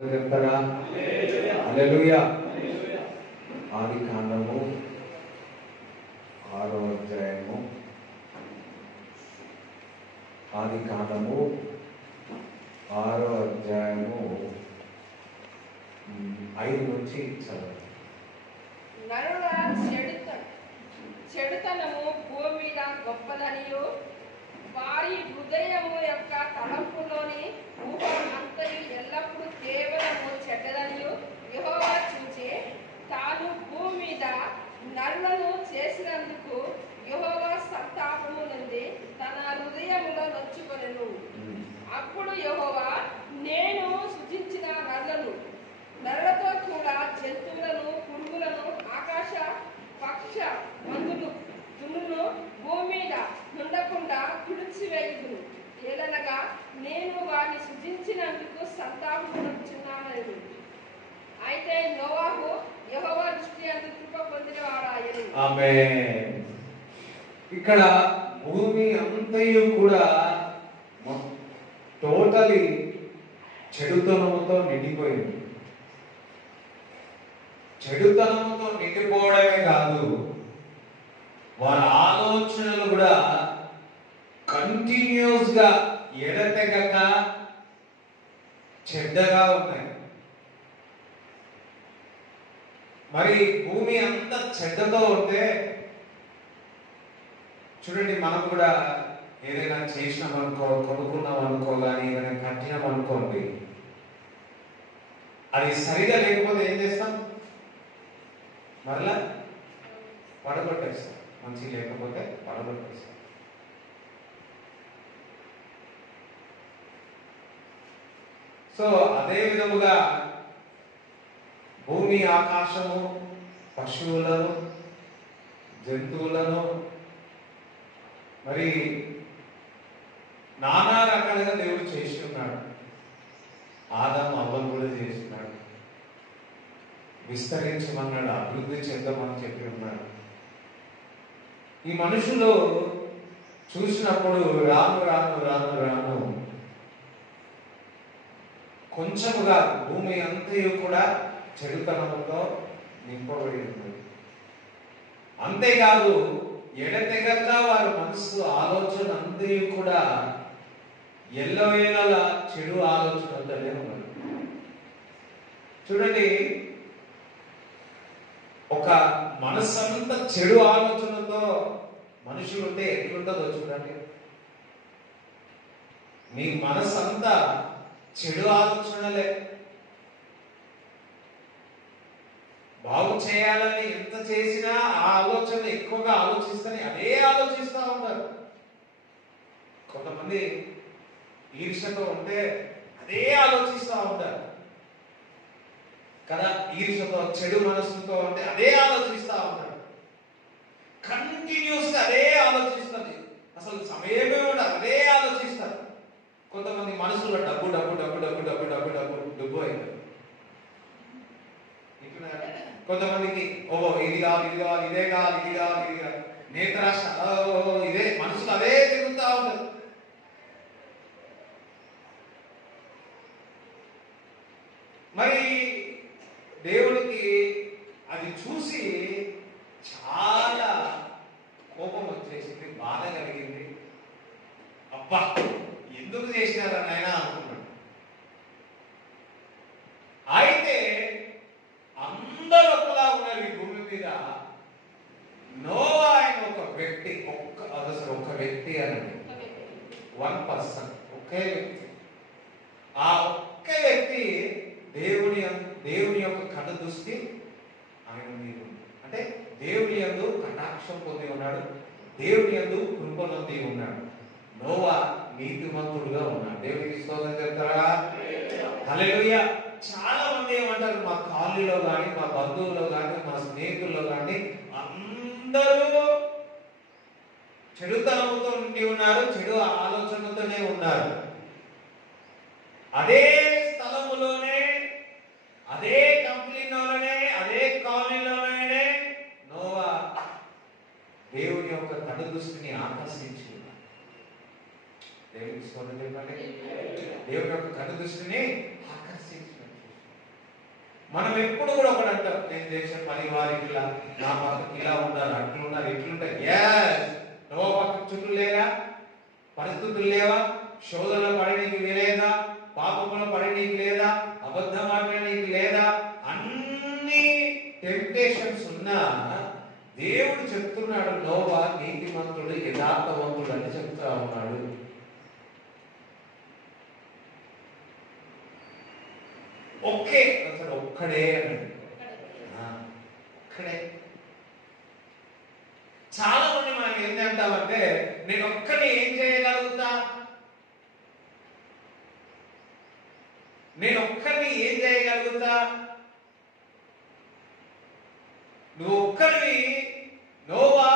చెప్తారా? హల్లెలూయా. ఆది కాండము 6వ అధ్యాయము, ఆది కాండము 6వ అధ్యాయము 5 నుంచి చదవండి. నరుల చెడుతనము భూమి మీద గొప్పదనియు, వారి హృదయము యొక్క తలంపులోని ఊహ అంతయు ఎల్లప్పుడూ కేవలము చెడ్డదనియు యెహోవా చూచి, తాను భూమి మీద నరులను చేసినందుకు యెహోవా సంతాపము నుండి తన హృదయములో నొచ్చుకొనెను. అప్పుడు యెహోవా, నేను సృజించిన నరులతో కూడా జంతువులను, పురుగులను, ఆకాశ పక్ష మందులు దున్నును భూమి మీద నుండకుండా తుడిచివేయుదును. ఏలనగా నేను వారిని సృజించినందుకు సంతాపమునొచ్చున్నాను. అయితే నోవాహు యెహోవా దృష్టి యందు కృప పొందినవాడాయెను. ఆమేన్. ఇక్కడ భూమి అంతయు కూడా టోటలీ చెడుతనముతో నిండిపోయింది. చెడుతనముతో నిండిపోవడమే కాదు, వారి ఆలోచనలు కూడా కంటిన్యూస్ గా ఎడతెగక చెడ్డగా ఉన్నాయి. మరి భూమి అంత చెడ్డతో ఉంటే చూడండి, మనం కూడా ఏదైనా చేసినాం అనుకో, కొనుక్కున్నాం అనుకో, కానీ ఏదైనా కట్టినాం అనుకోండి, అది సరిగా లేకపోతే ఏం చేస్తాం? మరలా పడగొట్టేస్తాం. మంచి లేకపోతే పడగొట్టేస్తాం. సో అదే విధముగా భూమి, ఆకాశము, పశువులను, జంతువులను, మరి నానా రకాలుగా దేవుడు చేసి ఉన్నాడు. ఆదాము అవ్వను కూడా చేస్తున్నాడు. విస్తరించమన్నాడు, అభివృద్ధి చెందమని చెప్పి ఉన్నాడు. ఈ మనుషులు చూసినప్పుడు రాను రాను రాను రాను కొంచెముగా భూమి అంతయు కూడా చెడుతనంతో నింపబడి ఉంది. అంతేకాదు, ఎడతెగక వారి మనసు ఆలోచన అంతయు కూడా ఎల్లవేళలా చెడు ఆలోచనలతోనే ఉన్నారు. చూడండి, ఒక మనసంతా చెడు ఆలోచనతో మనుషులు ఉంటే ఎట్లుంటుందో చూడండి. మీ మనసంతా చెడు ఆలోచనలే. బాగు చేయాలని ఎంత చేసినా ఆ ఆలోచన ఎక్కువగా ఆలోచిస్తని అదే ఆలోచిస్తూ ఉంటారు. కొంతమంది ఈర్ష్యతో ఉంటే అదే ఆలోచిస్తూ ఉంటారు కదా. ఈర్ష్యతో, చెడు మనస్సుతో ఉంటే అదే ఆలోచిస్తూ ఉంటారు. కంటిన్యూస్ గా అదే ఆలోచిస్తుంది. అసలు సమయమే ఉండదు, అదే ఆలోచిస్తారు. కొంతమంది మనసులో డబ్బు డబ్బు డబ్బు డబ్బు డబ్బు డబ్బు డబ్బు డబ్బు అయింది. కొంతమందికి ఇది కావాలి, ఇది కావాలి, ఇదే కావాలి, ఇది కావాలి, ఇది కావాలి, నేత్రాశ, ఇదే మనసులో అదే తిరుగుతూ ఉంటుంది. మరి దేవుడికి అది చూసి చాలా కోపం వచ్చేసింది, బాధ కలిగింది. అబ్బా, ఎందుకు చేసినారా నాయనా అనుకున్నాడు. అయితే అందరూ ఒకలా ఉన్నారు ఈ భూమి మీద. నోవా ఆయన ఒక వ్యక్తి, ఒక వ్యక్తి అనండి, 1 పర్సన్, ఒకే వ్యక్తి. ఆ ఒక్క వ్యక్తి దేవుని యొక్క కన్ను దృష్టి ఆయన మీద ఉంది. అంటే దేవుని యందు కటాక్షం పొంది ఉన్నాడు, దేవుని యందు కృప పొంది ఉన్నాడు. నోవా నీతిమంతుడుగా ఉన్నాడు. దేవునికి స్తోత్రం చెప్తారా? హల్లెలూయా. చాలా మంది ఏమంటారు, మా కాలనీలో కానీ, మా బంధువుల్లో కానీ, మా స్నేహితుల్లో కానీ అందరూ చెడుతనంతో ఉండి ఉన్నారు, చెడు ఆలోచనతోనే ఉన్నారు. అదే స్థలములోనే, అదే కంపెనీలోనే, అదే కాలనీలోనే నోవా దేవుని యొక్క కను దృష్టిని ఆకర్షించి ఉన్నాడు. దేవునికి స్తోత్రం చెప్పండి. దేవుని యొక్క కను దృష్టిని ఆకర్షించినట్టు మనం ఎప్పుడు కూడా ఒకటి అంటాం, నేను చేసిన పని వారి ఇట్లా, నా పక్కకి ఇలా ఉన్నారు, అట్లున్నారు, ఇట్లుంటారు. నోవా పక్కకు చుట్టూ లేరా, పరిస్థితులు లేవా, శోధనలో పడడానికి లేదా, పాపంలో పడడానికి లేదా, అబద్ధం ఆడడానికి లేదా, అన్ని టెంప్టేషన్స్ ఉన్నా దేవుడు చెప్తున్నాడు నోవా నీతిమంతుడు యథార్థవంతుడు అని చెప్తా ఉన్నాడు. ఒకే అసలు ఒక్కడే అన్నాడు. ఒక్కడే. చాలా మంది మనం ఏంటి అంటామంటే, నేను ఒక్కడిని ఏం చేయగలుగుతా, నేను ఒక్కడిని ఏం చేయగలుగుతా, నువ్వు ఒక్కడివి. నోవా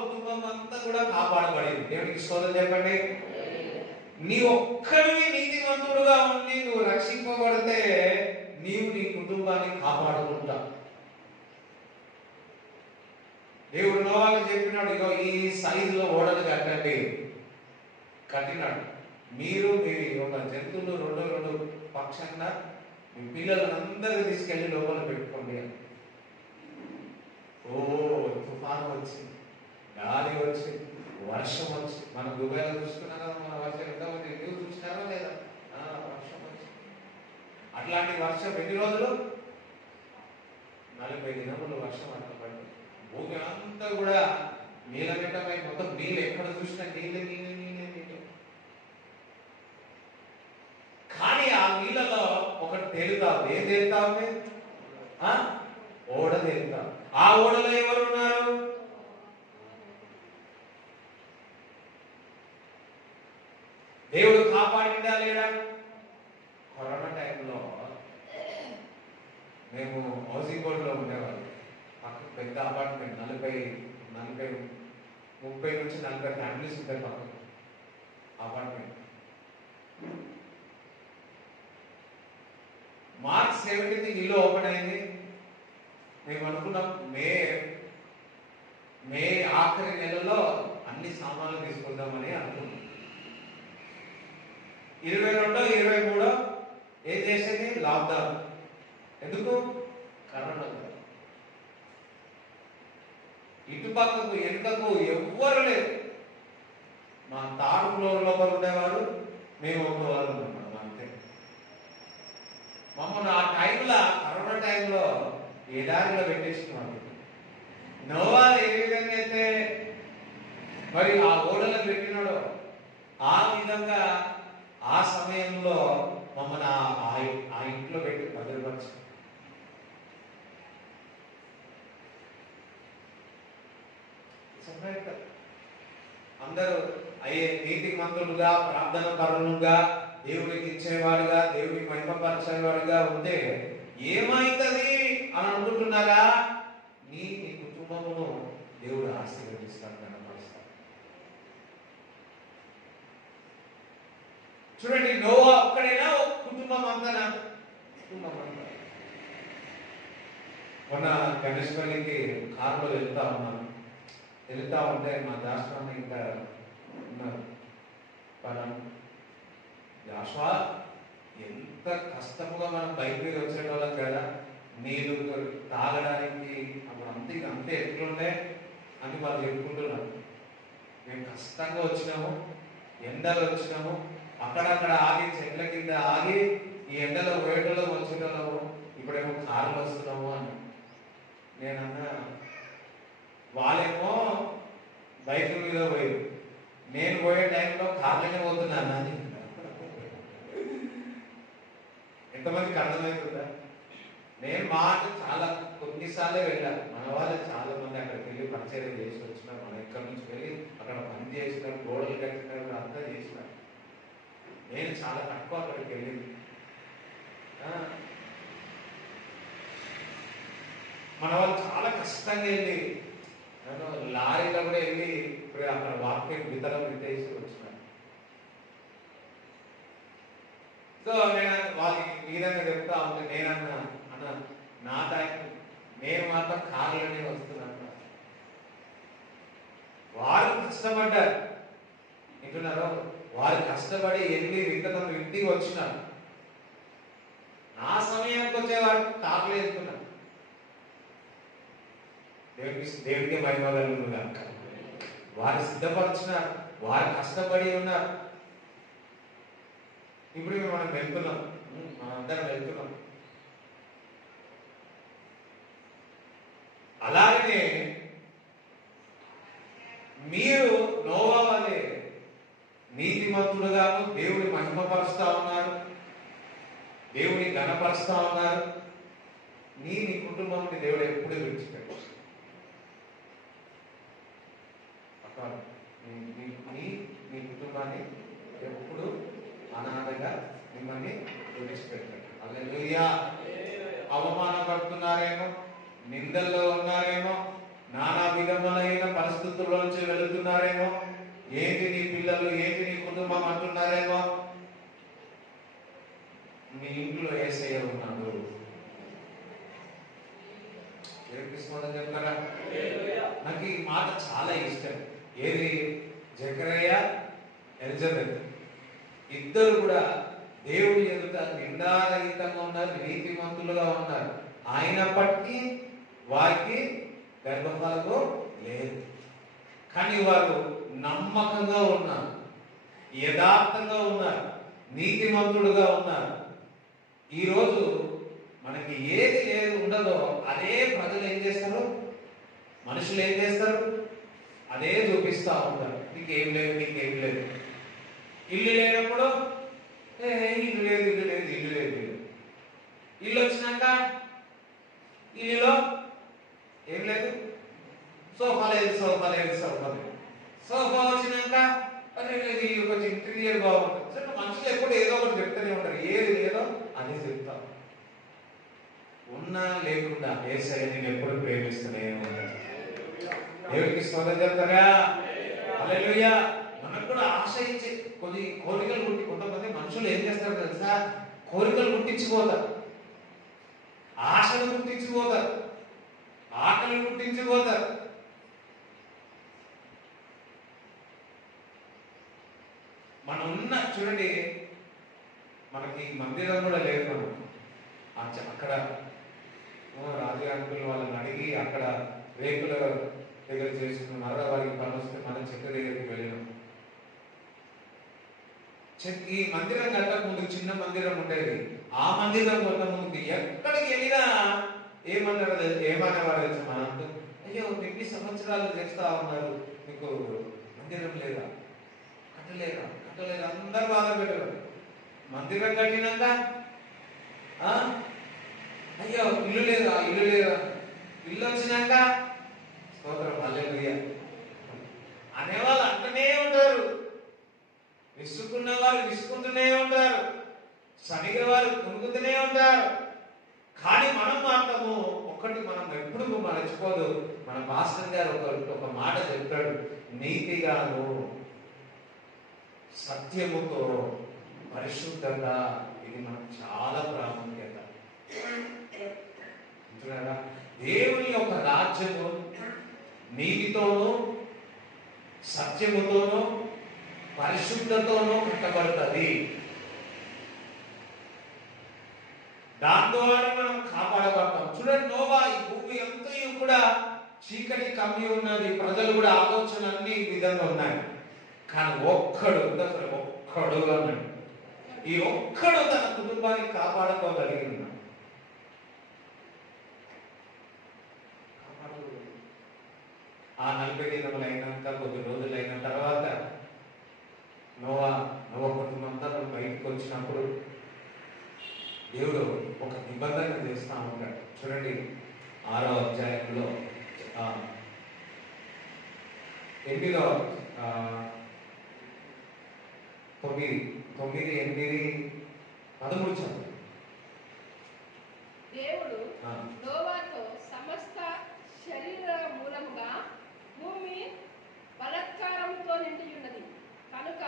కుటుంబం అంతా కూడా కాపాడబడింది. దేవునికి స్తోత్రం చెప్పండి. నీ ఒక్కడివి నీతిమంతుడుగా ఉండి నువ్వు రక్షింపబడితే నీవు నీ కుటుంబాన్ని కాపాడుకుంటా. దేవుడు నోవాకు చెప్పినాడు, ఇగో ఈ సైజులో ఓడలు కట్టండి. కట్టినాడు. మీరు మీ ఒక జంతువులు రెండు పక్షంగా మీ పిల్లలందరూ తీసుకెళ్లి లోపల పెట్టుకోండి. ఓ తుఫాను వచ్చింది, గాలి వచ్చి, వర్షం వచ్చి, మనం దుబాయ్లో చూసుకున్నాం కదా, మన వర్షం ఎంతమంది న్యూస్ చూసినారా లేదా? వర్షం వచ్చి, అట్లాంటి వర్షం ఎన్ని రోజులు? 40 దినములు వర్షం అట్లా పడింది. భూమి అంతా కూడా నీలమిటమై మొత్తం నీళ్ళు ఎక్కడ చూసినా నీళ్ళు. కానీ ఆ నీళ్ళలో ఒకటి తేలుతా ఉంది. ఏం తేలుతా ఉంది? ఓడ తేలుతా. ఆ ఓడలో ఎవరు ఉన్నారు? దేవుడు కాపాడిందా లేదా? కరోనా టైంలో మేము హౌసింగ్ బోర్డులో ఉండేవాళ్ళం. పక్కన పెద్ద అపార్ట్మెంట్, 30 నుంచి 40 ఫ్యామిలీస్ ఉంటాయి పక్కన అపార్ట్మెంట్. మార్చ్ 17 ఇల్లు ఓపెన్ అయింది. మేము అనుకున్నాం మే ఆఖరి నెలలో అన్ని సామాన్లు తీసుకుందామని అనుకున్నాం. 22, 23 ఏం చేసేది? లాక్డౌన్. ఎందుకు? కరోనా. ఇటుపక్కకు వెనుకకు ఎవ్వరు లేదు. మా థర్డ్ ఫ్లోర్ లో ఒకరు ఉండేవారు, మేము ఒకరు వాళ్ళు ఉన్నాం అంతే. మమ్మల్ని ఆ టైంలో, కరోనా టైంలో ఎడారిలో పెట్టేస్తున్నారు. నోవా ఏ విధంగా అయితే మరి ఆ ఓడలో పెట్టినాడో ఆ విధంగా ఆ సమయంలో మమ్మల్ని ఆ ఇంట్లో పెట్టి భద్రపరిచి, అందరూ అయ్యే నీతిమంతులుగా, ప్రార్థన పరులుగా, దేవునికి ఇచ్చేవాడుగా, దేవునికి మహిమపరిచేవాడుగా ఉంటే ఏమైతుంది అని అనుకుంటున్నారా? నీ కుటుంబమును దేవుడు ఆశీర్వదిస్తాడు, కనపరుస్తాడు. చూడండి, నోవా ఒక్కడైనా కుటుంబం అంతనా? కుటుంబం అంతా. మొన్న గణేశ్వరికి కారులో వెళ్తా ఉన్నాను. వెళ్తా ఉంటే మా దాస్వామి ఇంకా ఉన్నారు. జాషువా, ఎంత కష్టముగా మనం బైక్ మీద వచ్చేటోళ్ళం కదా, నీళ్ళు తాగడానికి అప్పుడు అంతే ఎట్లుండే అని వాళ్ళు చెప్పుకుంటున్నారు. మేము కష్టంగా వచ్చినాము, ఎండలు వచ్చినాము, అక్కడక్కడ ఆగి చెట్ల కింద ఆగి ఈ ఎండలో పోయేటోళ్ళం వచ్చేటోళ్ళము, ఇప్పుడేమో కారులు వస్తున్నాము అని. నేనన్నా, వాళ్ళేమో బైక్ మీద పోయారు, నేను పోయే టైంలో కార్లనే పోతున్నాను అని. ఎంతమందికి అర్థమవుతుందా? నేను మాట చాలా కొన్నిసార్లే వెళ్ళాను. మన వాళ్ళు చాలా మంది అక్కడికి వెళ్ళి పరిచయం చేసి వచ్చినారు. మనం ఎక్కడి నుంచి వెళ్ళి అక్కడ పని చేసినారు, గోడలు కట్టినారు, అంతా చేసినారు. నేను చాలా తక్కువ అక్కడికి వెళ్ళింది. మన వాళ్ళు చాలా కష్టంగా వెళ్ళి, లారీలో కూడా వెళ్ళి ఇప్పుడు అక్కడ వాక్యం విత్తనం పెట్టేసి వచ్చినారు. సో నేను వాళ్ళకి ఈ విధంగా చెప్తా ఉంటే నేనన్నా, అన్న నా టైం నేను మాత్రం కార్లోనే వస్తున్నాను. వారు కష్టపడ్డారు, వింటున్నారో? వారు కష్టపడి వెళ్ళి విత్తనం ఇంటికి వచ్చినారు. నా సమయానికి వచ్చేవారు ఉన్నారు, కార్లు వెళ్తున్నారు. దేవుడికి మహిమలు కనుక వారు సిద్ధపరుచున్నారు, వారు కష్టపడి ఉన్నారు. ఇప్పుడు మనం వెళ్తున్నాం, మనందరం వెళ్తున్నాం. అలాగనే మీరు నోవా వలె నీతిమంతులుగాను దేవుని మహిమపరుస్తా ఉన్నారు, దేవుని ఘనపరుస్తా ఉన్నారు. నీ కుటుంబాన్ని దేవుడు ఎప్పుడు విడిచిపెట్టాడు. నీ కుటుంబాన్ని ఎప్పుడు అనాథగా మిమ్మల్ని విడిచిపెట్టాడు. హల్లెలూయా. అవమానపడుతున్నారేమో, నిందల్లో ఉన్నారేమో, నానా విధములైన పరిస్థితుల నుంచి వెళుతున్నారేమో, ఏంటి నీ పిల్లలు, ఏంటి నీ కుటుంబం అంటున్నారేమో. మీ ఇంట్లో యేసయ్య ఉన్నాడు. చెప్తారా? నాకు ఈ మాట చాలా ఇష్టం. ఏది? జకరయ్య, ఎలిజబెత్ ఇద్దరు కూడా దేవుడి ఎదుట నిందారహితంగా ఉన్నారు, నీతిమంతులుగా ఉన్నారు. అయినప్పటికీ వారికి గర్భఫలము లేదు. కానీ వారు నమ్మకంగా ఉన్నారు, యథార్థంగా ఉన్నారు, నీతిమంతుడుగా ఉన్నారు. ఈరోజు మనకి ఏది ఏది ఉండదో అదే ప్రజలు ఏం చేస్తారు, మనుషులు ఏం చేస్తారు, అదే చూపిస్తూ ఉంటారు. నీకేం లేదు, నీకేం లేదు. ఇల్లు లేనప్పుడు ఇల్లు లేదు, ఇల్లు లేదు, ఇల్లు లేదు. ఇల్లు వచ్చినాక ఇల్లులో ఏం లేదు, సోఫా లేదు, సోఫా లేదు, సోఫా లేదు. సోఫా వచ్చినాక అరే ఇది కొంచెం ఇంటీరియర్ బాగుంటుంది. సరే, మనుషులు ఎప్పుడు ఏదో ఒకటి చెప్తూనే ఉంటారు, ఏది లేదో అదే చెప్తాం. ఉన్నా లేకుండా యేసయ్య నేను ఎప్పుడు ప్రేమిస్తూనే ఉంటాను. దేవుడికి స్తోత్రం చెప్తారా? హల్లెలూయా. మనకు కూడా ఆశ ఇచ్చి కొన్ని కోరికలు పుట్టి, కొంతమంది మనుషులు ఏం చేస్తారు తెలుసా, కోరికలు పుట్టించిపోతారు, ఆశలు పుట్టించిపోతారు, ఆకలి పుట్టించిపోతారు. మనం ఉన్న చూడండి, మనకి మందిరం కూడా లేదు. మనం అక్కడ రాజు అంకుల్ వాళ్ళని అడిగి అక్కడ రేకుల దగ్గర చేసుకున్నాం. మరలా వారికి పని వస్తే మన చెట్టు దగ్గరికి వెళ్ళినాం. ఈ మందిరం కట్టక ముందు చిన్న మందిరం ఉండేది. ఆ మందిరం కొన్న ముందు ఎక్కడికి వెళ్ళినా ఏమనేవారు తెలుసు మన అంకుల్, అయ్యో ఎన్ని సంవత్సరాలు చేస్తా ఉన్నారు, మీకు మందిరం లేదా, కట్టలేదా, కట్టలేదా, అందరు బాధ పెట్టారు. మందిరం కట్టినాక అయ్యో ఇల్లు లేదా, ఇల్లు లేదా. ఇల్లు వచ్చినాక స్తోత్రం హల్లెలూయా అనేవాళ్ళు అంటూనే ఉంటారు. విసుక్కున్న వారు విసుకుంటూనే ఉంటారు, సరిగా వారు కొనుక్కుతూనే ఉంటారు. కానీ మనం మాత్రము ఒక్కటి మనం ఎప్పుడు మర్చిపోదు. మన పాస్టర్ గారు ఒక మాట చెప్తాడు, నీతిగాను సత్యముతో పరిశుద్ధత, ఇది మనకు చాలా ప్రాముఖ్యత. దేవుని యొక్క రాజ్యము నీతితోనూ సత్యముతోనూ పరిశుద్ధతోనూ కట్టబడుతుంది. దాని ద్వారా మనం కాపాడబడతాం. చూడండి, నోవా ఈ భూమి అంతయు కూడా చీకటి కమ్మి ఉన్నది, ప్రజలు కూడా ఆలోచన అన్ని విధంగా ఉన్నాయి. కానీ ఒక్కడు అన్నాడు, ఈ ఒక్కడు తన కుటుంబాన్ని కాపాడుకోగలిగి ఉన్నాడు. ఆ 40 దినములు అయినాక, కొద్ది రోజులు అయిన తర్వాత నోవా కుటుంబం అంతా బయటకు వచ్చినప్పుడు దేవుడు ఒక నిబంధన చేస్తా ఉంటాడు. చూడండి, 6వ అధ్యాయంలో 8, 9, 8, 13 చదువు. దేవుడు నోవాతో సమస్త శరీర మూలముగా భూమి బలత్కారముతో నిండి ఉన్నది కనుక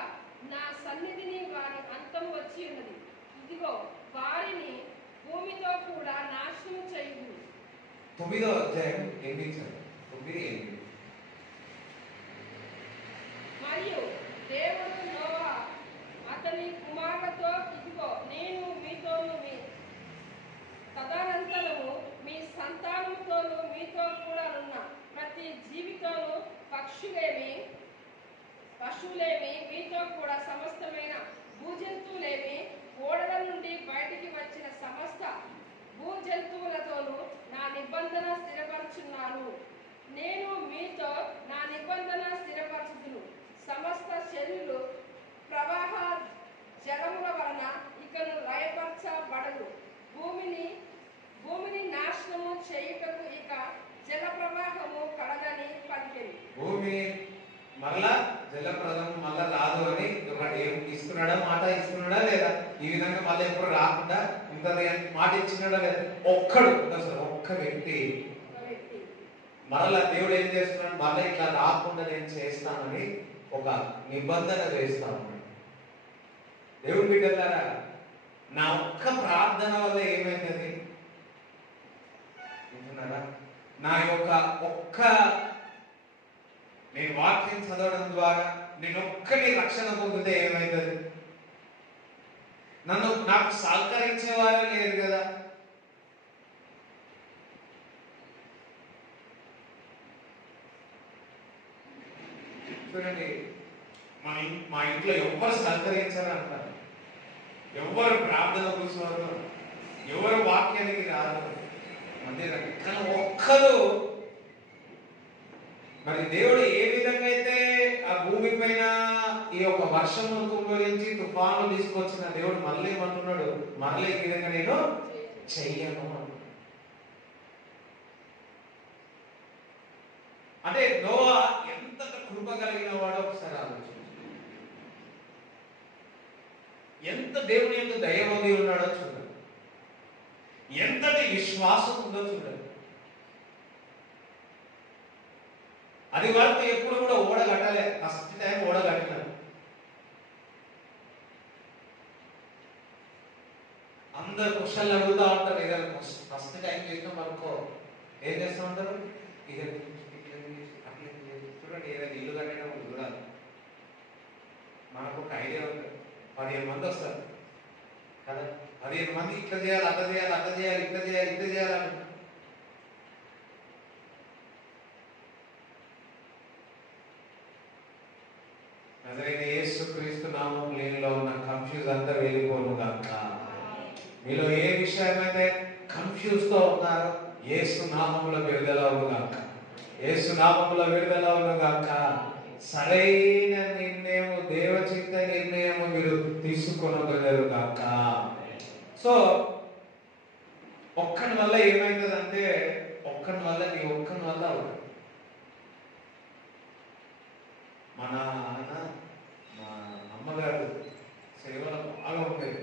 నా సన్నిధిని వారి అంతం వచ్చి ఉన్నది. ఇదిగో వారిని భూమితో కూడా నాశనం చేయును. 9వ అధ్యాయం 8 చదువు. 9, 8. మరియు దేవుడు నోవా అతని కుమారులతో, ఇదిగో నేను మీతోను తదనంతరం పశువులేమి మీతో కూడా సమస్తమైన భూజంతువులేమి ఓడల నుండి బయటికి వచ్చిన సమస్త భూజంతువులతోనూ నా నిబంధన స్థిరపరచున్నాను. నేను మీతో నా నిబంధన స్థిరపరచుదును. సమస్త శరీరులు ప్రవాహ జలముల వలన ఇకను లయపరచబడదు. భూమిని నాశనము చేయుటకు ఇక జల ప్రవాహము కలదని పలికెను. భూమి మరలా జలప్రదం మళ్ళా రాదు అని ఏం ఇస్తున్నాడా, మాట ఇస్తున్నాడా లేదా? ఈ విధంగా మళ్ళీ ఎప్పుడు రాకుండా ఉంటుంది అని మాట ఇచ్చినాడా లేదా? ఒక్క వ్యక్తి మరలా దేవుడు ఏం చేస్తున్నాడు, మళ్ళీ ఇట్లా రాకుండా నేను చేస్తానని ఒక నిబంధన వేస్తా ఉన్నాడు. దేవుడు బిడ్డలారా, నా ఒక్క ప్రార్థన వల్ల ఏమైంది వింటున్నారా? నా యొక్క నేను వాక్యం చదవడం ద్వారా నేను ఒక్కని రక్షణ పొందితే ఏమైతుంది? నాకు సహకరించేవారే లేరు కదా. చూడండి, మా ఇంట్లో ఎవరు సహకరించారు అంటారు, ఎవరు ప్రార్థన కూర్చోరు, ఎవరు వాక్యానికి రాదు, కానీ ఒక్కరు. మరి దేవుడు ఏ విధంగా అయితే ఆ భూమి పైన ఈ యొక్క వర్షము కుమ్మరించి తుఫాను తీసుకొచ్చిన దేవుడు మళ్ళీ ఏమంటున్నాడు, మళ్ళీ ఈ విధంగా నేను చెయ్యను అంటున్నాడు. అంటే నోవా ఎంత కృప కలిగిన వాడో ఒకసారి ఆలోచించు. ఎంత దేవుని ఎంత దయవంతి ఉన్నాడో చూడండి, ఎంతటి విశ్వాసం ఉందో చూడండి. అది వరకు ఎప్పుడు కూడా ఓడగట్టలే, ఫస్ట్ టైం ఓడగట్టినాడు. అందరు క్వశ్చన్లు అడుగుతూ ఉంటారు, ఏదైనా ఫస్ట్ టైం చేసినాం అనుకో ఏం చేస్తూ ఉంటారు, ఇది చూడండి, ఏదైనా ఇల్లు కట్టడం చూడాలి. మనకు ఒక ఐడియా ఉంటుంది, 15 మంది వస్తారు కదా, 15 మంది ఇట్లా చేయాలి, అట్లా చేయాలి, అట్లా చేయాలి, ఇట్లా చేయాలి, ఇట్లా చేయాలని. నజరేయుడైన యేసుక్రీస్తు నామం లేనిలో ఉన్న కన్ఫ్యూజ్ అంతా వెళ్ళిపోను గాక. మీలో ఏ విషయమైతే కన్ఫ్యూజ్ తో ఉన్నారో యేసు నామములో విడుదల అవును గాక. యేసు నామములో విడుదల అవును గాక. సరైన నిర్ణయం, దేవచిత్త నిర్ణయం మీరు తీసుకొనగలరు గాక. సో ఒక్కని వల్ల ఏమైతుందంటే, ఒక్కని వల్ల నీ ఒక్కని వల్ల అవుతుంది. మా నాన్న మా అమ్మగారు సేవలు బాగా ఉండేది.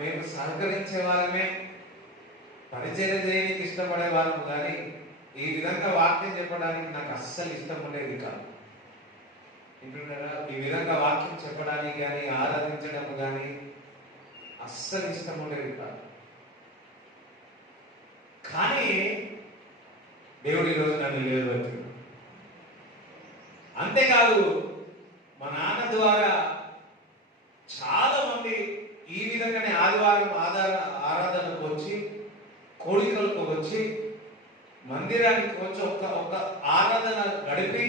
మేము సహకరించే వాళ్ళమే, పరిచయం చేయడానికి ఇష్టపడే వాళ్ళం, కానీ ఈ విధంగా వాక్యం చెప్పడానికి నాకు అస్సలు ఇష్టం ఉండేది కాదు. వింటున్నారా? ఈ విధంగా వాక్యం చెప్పడానికి కానీ ఆరాధించడం కానీ అస్సలు ఇష్టం ఉండేది కాదు. కానీ దేవుడు ఈరోజు నన్ను నిలబెట్టాడు. అంతేకాదు, మా నాన్న ద్వారా చాలా మంది ఈ విధంగానే ఆదివారం ఆరాధనకు వచ్చి, కోడికలకు వచ్చి, మందిరానికి వచ్చి ఒక ఆరాధన గడిపి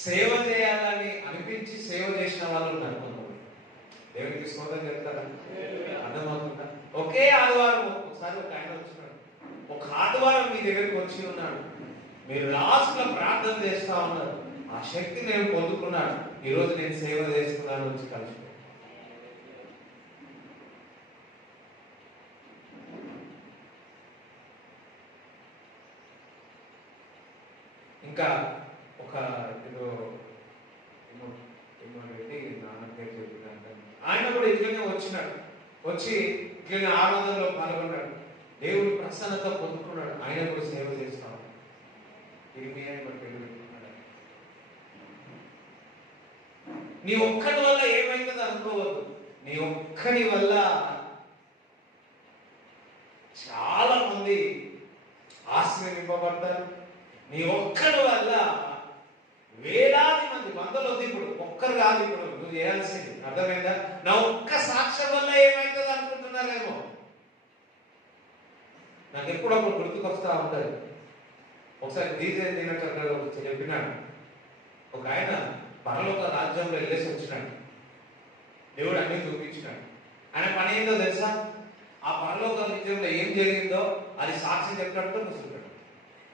సేవ చేయాలని అనిపించి సేవ చేసిన వాళ్ళు ఉన్నారు. దేవునికి స్తోత్రం చెప్తారా? అర్థమవుతుందా? ఒకే ఆదివారం ఒకసారి ఒక ఆయన వచ్చినాడు, ఒక ఆదివారం మీ దగ్గరికి వచ్చి ఉన్నాడు, మీరు లాస్ట్ లో ప్రార్థన చేస్తా ఉన్నారు, ఆ శక్తి నేను పొందుకున్నాను, ఈరోజు నేను సేవ చేస్తున్నాను వచ్చి కలిసి. ఇంకా ఒక నాన్న పేరు చెప్పిన ఆయన కూడా ఇట్లనే వచ్చినాడు, వచ్చి ఇట్లనే ఆరాధనలో పాల్గొన్నాడు, దేవుడి ప్రసన్నత పొందుకున్నాడు, ఆయన కూడా సేవ చేస్తాడు. నీ ఒక్కడి వల్ల ఏమైంది అనుకోవద్దు. నీ ఒక్కడి వల్ల చాలా మంది ఆశ్రయింపబడతారు. నీ ఒక్కడి వల్ల వేలాది మంది, వందలు, ఇప్పుడు ఒక్కరు కాదు, ఇప్పుడు నువ్వు చేయాల్సింది అర్థమైందా? నా ఒక్క సాక్ష్యం వల్ల ఏమైతుంది అనుకుంటున్నారేమో. నాకు ఎప్పుడప్పుడు గుర్తుకొస్తా ఉంటుంది, ఒకసారి డీజే తినట్టు చెప్పినాడు. ఒక ఆయన పరలోక రాజ్యంలో వెళ్ళేసి వచ్చినాడు. దేవుడు అన్ని చూపించినాడు. ఆయన పని ఏందో తెలుసా? ఆ పరలోక రాజ్యంలో ఏం జరిగిందో అది సాక్ష్యం చెప్తాడంటే కూర్చుంటాడు.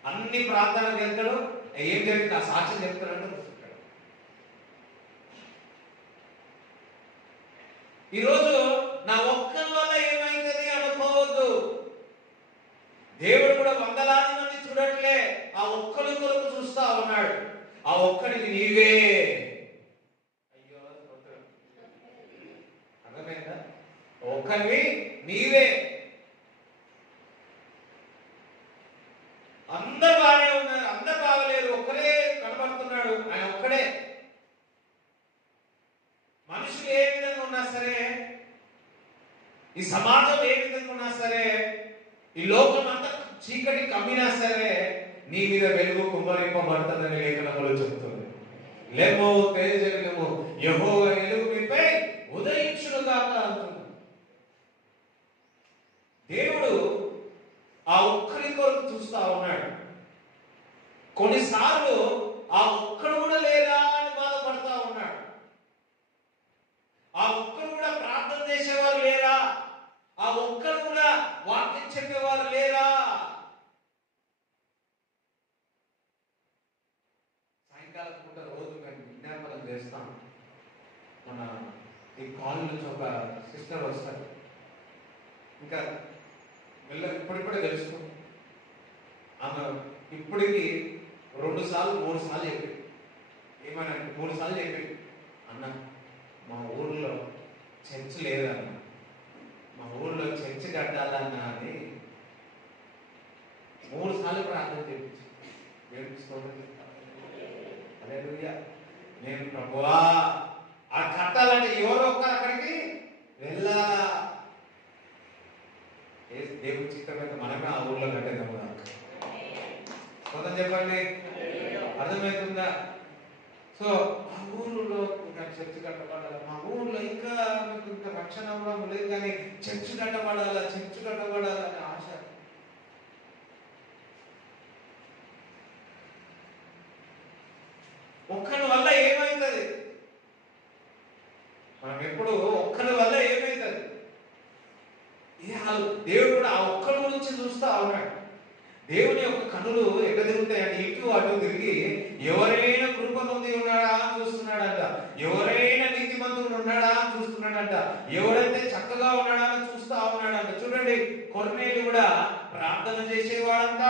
అన్ని ప్రాంతాలకు వెళ్తాడు, ఏం జరిగింది ఆ సాక్ష్యం చెప్తాడంటే కూర్చుంటాడు. ఈరోజు నా ఒక్కరి వల్ల ఏమైందని అనుకోవద్దు. దేవుడు కూడా వందలాది మంది చూడట్లే, ఆ ఒక్కరి కొరకు చూస్తా ఉన్నాడు. ఆ ఒక్కడికి నీవే. అయ్యో అర్థమైందా? ఒక్కరివి నీవే. అందరు బాగానే ఉన్నారు, అందరు బాగలేరు, ఒక్కడే కనబడుతున్నాడు, ఆయన ఒక్కడే. మనుషులు ఏ విధంగా ఉన్నా సరే, ఈ సమాజం ఏ విధంగా ఉన్నా సరే, ఈ లోకం అంతా చీకటి కమ్మినా సరే, నీ మీద వెలుగు కుమ్మరింపబడుతుందని లేఖనములో చెబుతుంది. లెమ్మో తేజరికము యెహోవా వెలుగు మీపై ఉదయించును గాక అంటుంది. దేవుడు ఆ ఒక్కరి కొరకు చూస్తా ఉన్నాడు. కొన్నిసార్లు ఆ ఒక్కడు కూడా లేదా అని బాధపడతా ఉన్నాడు. ఆ ఒక్కరు కూడా ప్రార్థన చేసేవారు లేరా? ఆ ఒక్కరు కూడా వాక్యం చెప్పేవారు లేరా? సాయంకాలం పూట రోజు మేము విజ్ఞాపనం చేస్తాం. మన ఈ కాల్ నుంచి ఒక సిస్టర్ వస్తారు. ఇంకా ఇప్పుడిప్పుడే తెలుసుకుంది. ఆమె ఇప్పటికి 2 సార్లు 3 సార్లు చెప్పింది. ఏమన్నా 3 సార్లు చెప్పింది, అన్న మా ఊర్లో చర్చ్ లేదన్న, మా ఊర్లో చర్చ్ కట్టాలన్నా అని 3 సార్లు ప్రార్థన చేయించి హల్లెలూయా. నేను ప్రభువా ఆ కట్టాలంటే ఎవరో ఒక్కరు అక్కడికి వెళ్ళాలా? దేవుడి చిత్తమైతే మనమే ఆ ఊర్లో కట్టేద్దాం. కొంత చెప్పండి, అర్థమవుతుందా? సో ఆ ఊర్లో చర్చ్ కట్టబడాలి, మా ఊర్లో ఇంకా మీకు ఇంకా రక్షణ అవ్వడం లేదు, కానీ చర్చ్ కట్టబడాలా, చర్చ్ కట్టబడాలని ఆశ. ఒక్కరి వల్ల ఏమవుతుంది? మనం ఎప్పుడు ఒక్కరి వల్ల ఏమవుతుంది? దేవుడు కూడా ఆ ఒక్కడి గురించి చూస్తా ఉన్నాడు. దేవుని యొక్క కన్నులు ఎక్కడ తిరుగుతాయంటే ఇటు అటు తిరిగి ఎవరైనా కృప పొంది ఉన్నాడా అని చూస్తున్నాడంట, ఎవరైనా నీతిమంతుడు ఉన్నాడా అని చూస్తున్నాడంట, ఎవరైతే చక్కగా ఉన్నాడా అని చూస్తా ఉన్నాడంట. చూడండి, కొర్నేలు కూడా ప్రార్థన చేసేవాడంట,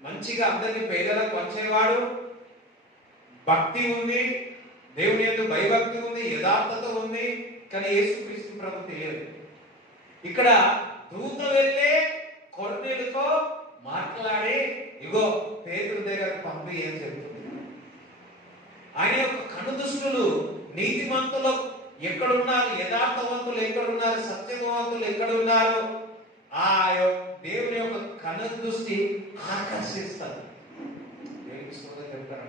మంచిగా అందరినీ పేదలకు పంచేవాడు, భక్తి ఉంది, దేవుని యందు భయభక్తి ఉంది, యథార్థత ఉంది. కానీ యేసుక్రీస్తు ప్రభు తెలియదు. ఇక్కడ దూత వెళ్ళే కొర్నేలుతో మాట్లాడి ఇగో పేతురు దగ్గర పంపి అని చెప్తుంది. ఆయన యొక్క కనుదృష్టులు నీతిమంతులు ఎక్కడున్నారు, యథార్థవంతులు ఎక్కడున్నారు, సత్యవంతులు ఎక్కడున్నారు, ఆ దేవుని యొక్క కనుదృష్టి ఆకర్షిస్తారు. చెప్తారు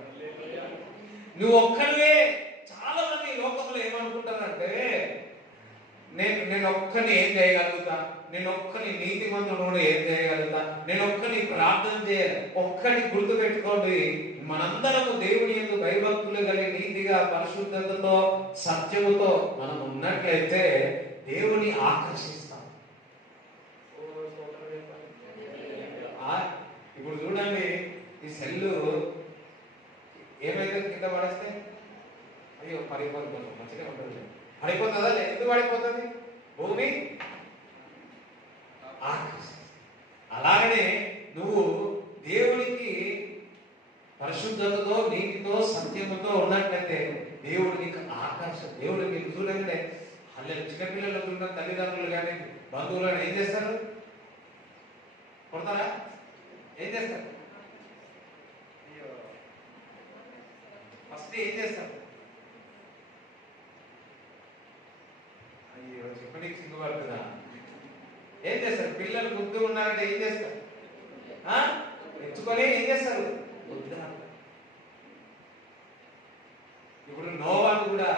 నువ్వు ఒక్కరివే. చాలా మంది లోకంలో ఏమనుకుంటారంటే నేను ఒక్కని ఏం చేయగలుగుతా, నేను ఒక్కని నీతిమంతుడు ఏం చేయగలుగుతా, నేను ఒక్కని ప్రార్థన చేయాలి. ఒక్కటి గుర్తు పెట్టుకోండి, మనందరము దేవుని యందు భయభక్తులు కలిగి నీతిగా పరిశుద్ధతతో సత్యముతో మనం ఉన్నట్లయితే దేవుని ఆకర్షిస్తాం. ఇప్పుడు చూడండి, ఈ సెల్లు ఏమైతే కింద పడేస్తే అయ్యో పడిపోతుంది, మంచిగా ఉంటుంది, పడిపోతుందా? ఎందుకు పడిపోతుంది? భూమి అలాగనే నువ్వు దేవునికి పరిశుద్ధతతో నీతితో సత్యముతో ఉన్నట్లయితే దేవుడు నీకు ఆకర్షణ. దేవుడు నీకు చూడండి, చిన్నపిల్లలు చూడ తల్లిదండ్రులు కానీ బంధువులు కానీ ఏం చేస్తారు? కొడతారా? ఏం చేస్తారు? ఫస్ట్ ఏం చేస్తారు? అయ్యో చెప్పడానికి సిగ్గుపడుతుందా? ఏం చేస్తారు? పిల్లలు ముద్దు ఉన్నారంటే ఏం చేస్తారు? ఎత్తుకొని ఏం చేస్తారు? ఇప్పుడు నోవాను కూడా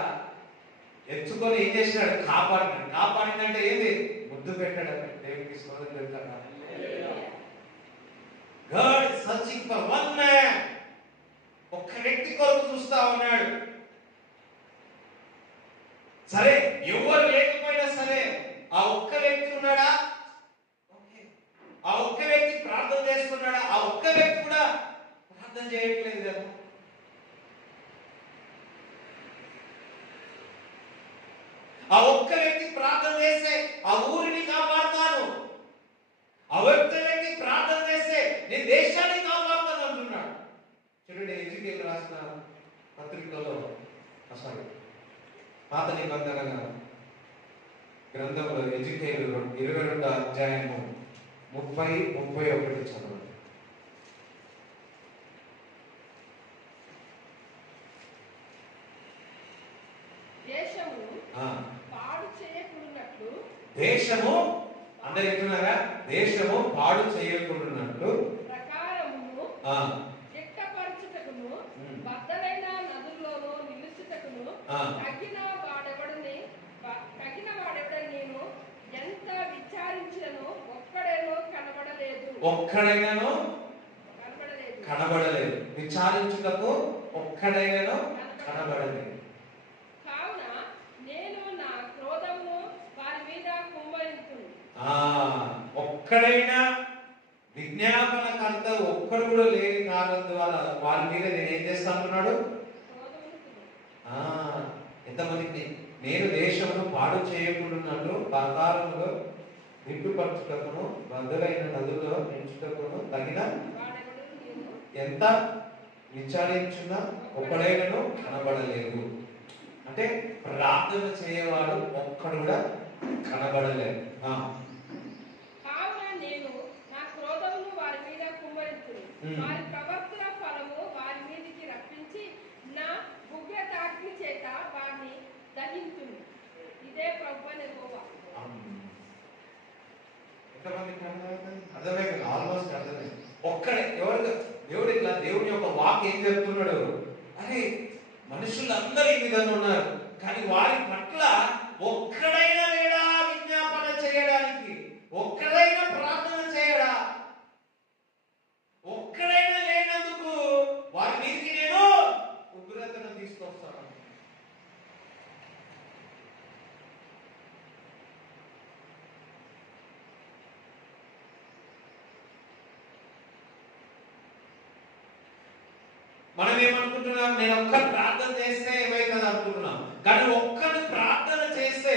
ఎత్తుకొని ఏం చేసినాడు? కాపాడినాడు. కాపాడినంటే ఏంది? ముద్దు పెట్టాడు. దేవునికి స్మరణ పెడతాడు. God is searching for one man. ఒక్క వ్యక్తి కొరకు చూస్తా ఉన్నాడు. సరే, ఎవరు లేకపోయినా సరే ఆ ఒక్క వ్యక్తి ఉన్నాడా? ఆ ఒక్క వ్యక్తి ప్రార్థన చేస్తున్నాడా? ఆ ఒక్క వ్యక్తి కూడా ప్రార్థన చేయట్లేదు కదా. ఆ ఒక్క వ్యక్తి ప్రార్థన చేస్తే ఆ ఊరిని కాపాడుతాను, ఆ ఒక్క వ్యక్తి ప్రార్థన చేస్తే నేను దేశాన్ని కాపాడుతాను అంటున్నాడు. చూడండి, ఎజికేల్ రాసిన పత్రికలో పాత నిబంధన గ్రంథంలో ఎజికేల్ 22వ అధ్యాయము 30-31 చదవండి. దేశము అందరు చెప్తున్నారా? దేశము పాడు చేయకుండానట్లు బద్దలైన నదుల్లోనూ నిలుచుటకును తగిన వాడెవడని నేను ఎంత విచారించినను ఒక్కడైనాను కనబడలేదు. విచారించుటకు ఒక్కడైనాను కనబడలేదు. కావున నేను నా క్రోధమును వారి మీద కుమ్మరింతును. ఒక్కడైనా విజ్ఞాపనకర్త ఒక్కడు కూడా లేని కారణం ద్వారా వారి మీద నేను ఏం చేస్తా అంటున్నాడు? ఎంతమందికి నేను దేశమును పాడు చేయకుండానట్లు ప్రకారములో నిప్పుపరచుటకును బద్దలైన నదుల్లో పెంచుటకును తగిన ఎంత విచారించున్నా ఒక్కడైనను కనబడలేదు. అంటే ప్రార్థన చేయవాడు ఒక్కడు కూడా కనబడలేదు. కావున నేను నా క్రోధమును వారి మీద కుమ్మరింతును, వారి ప్రవర్తన ఫలము వారి మీదికి రప్పించి నా ఉగ్రతాగ్ని చేత వారిని దహింతును. ఇదే ప్రభువైన యెహోవా. అర్థమే కదా, ఆల్మోస్ట్ అర్థమే. ఒక్కడే ఎవరు దేవుడు ఇట్లా దేవుని యొక్క వాక్ ఏం చెప్తున్నాడు? అరే మనుషులందరూ ఈ విధంగా ఉన్నారు, కానీ వారి పట్ల ఒక్కడైనా లేడా విజ్ఞాపన చేయడానికి? ఒక్కడైనా ప్రార్థన చేయడా? ఒక్కడైనా లేనందుకు వారి మీదకి నేను ఉగ్రతను తీసుకొస్తాను. మనం ఏమనుకుంటున్నాం? నేను ఒక్క ప్రార్థన చేస్తే ఏమైతుంది అనుకుంటున్నాం. కానీ ఒక్కడు ప్రార్థన చేస్తే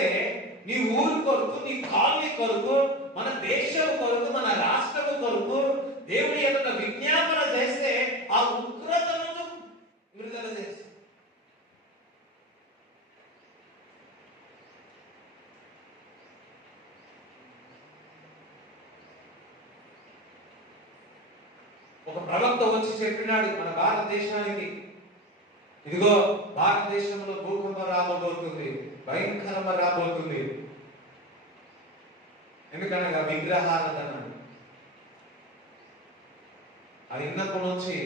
నీ ఊరు కొరకు, నీ కాలనీ కొరకు, మన దేశం కొరకు, మన రాష్ట్రం కొరకు దేవుని యొక్క విజ్ఞాపన చేస్తే ఆ ఉగ్రతను విడుదల చేస్తాం. ఒక ప్రవక్త వచ్చి చెప్పినాడు మన భారతదేశానికి, ఇదిగో భారతదేశంలో భూకంపం రాబోతుంది, భయంకరంగా రాబోతుంది. ఎందుకనగా విగ్రహారాధన. అది ఇన్నప్పటి నుంచి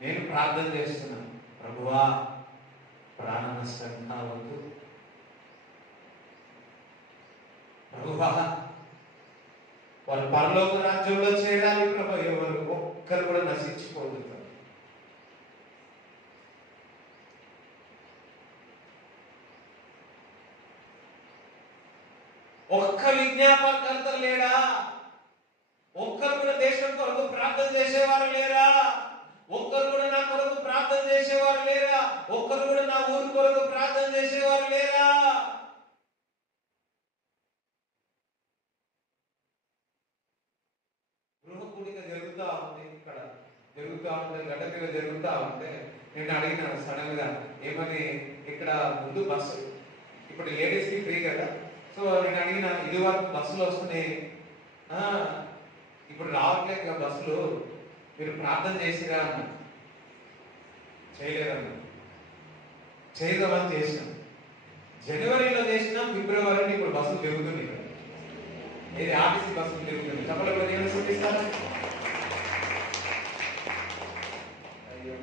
నేను ప్రార్థన చేస్తున్నాను, ప్రభువా ప్రాణ నష్టం కావద్దు, ప్రభువా వారు పరలోక రాజ్యంలో చేరాలి ప్రభు, ఎవరు ఒక్కరు కూడా నశించిపోతుంది. ఒక్క విజ్ఞాపనకర్త లేడా? ఒక్కరు కూడా దేశం కొరకు ప్రార్థన చేసేవారు లేరా? ఒక్కరు కూడా నా కొరకు ప్రార్థన చేసేవారు లేరా? ఒక్కరు కూడా నా ఊరు కొరకు ప్రార్థన చేసేవారు లేరా? గృహకూడిక జరుగుతా ఉంది, ఇక్కడ జరుగుతా ఉంది, గడ్డ మీద జరుగుతా ఉంటే నేను అడిగిన సడన్ గా ఏమని, ఇక్కడ ముందు బస్సు ఇప్పుడు లేడీస్ కి ఫ్రీ కదా, సో నేను అడిగిన ఇది వరకు బస్సులు వస్తున్నాయి, ఇప్పుడు రావట్లేదు కదా బస్సులు, మీరు ప్రార్థన చేసిరా అన్న. చేయలేదన్న. చేయదామని చేసినాం, జనవరిలో చేసినాం, ఫిబ్రవరిలో ఇప్పుడు బస్సులు తిరుగుతున్నాయి. ఇక్కడ ఇది ఆర్టీసీ బస్సులు తిరుగుతుంది. చెప్పలేదు ఏమైనా చూపిస్తారా?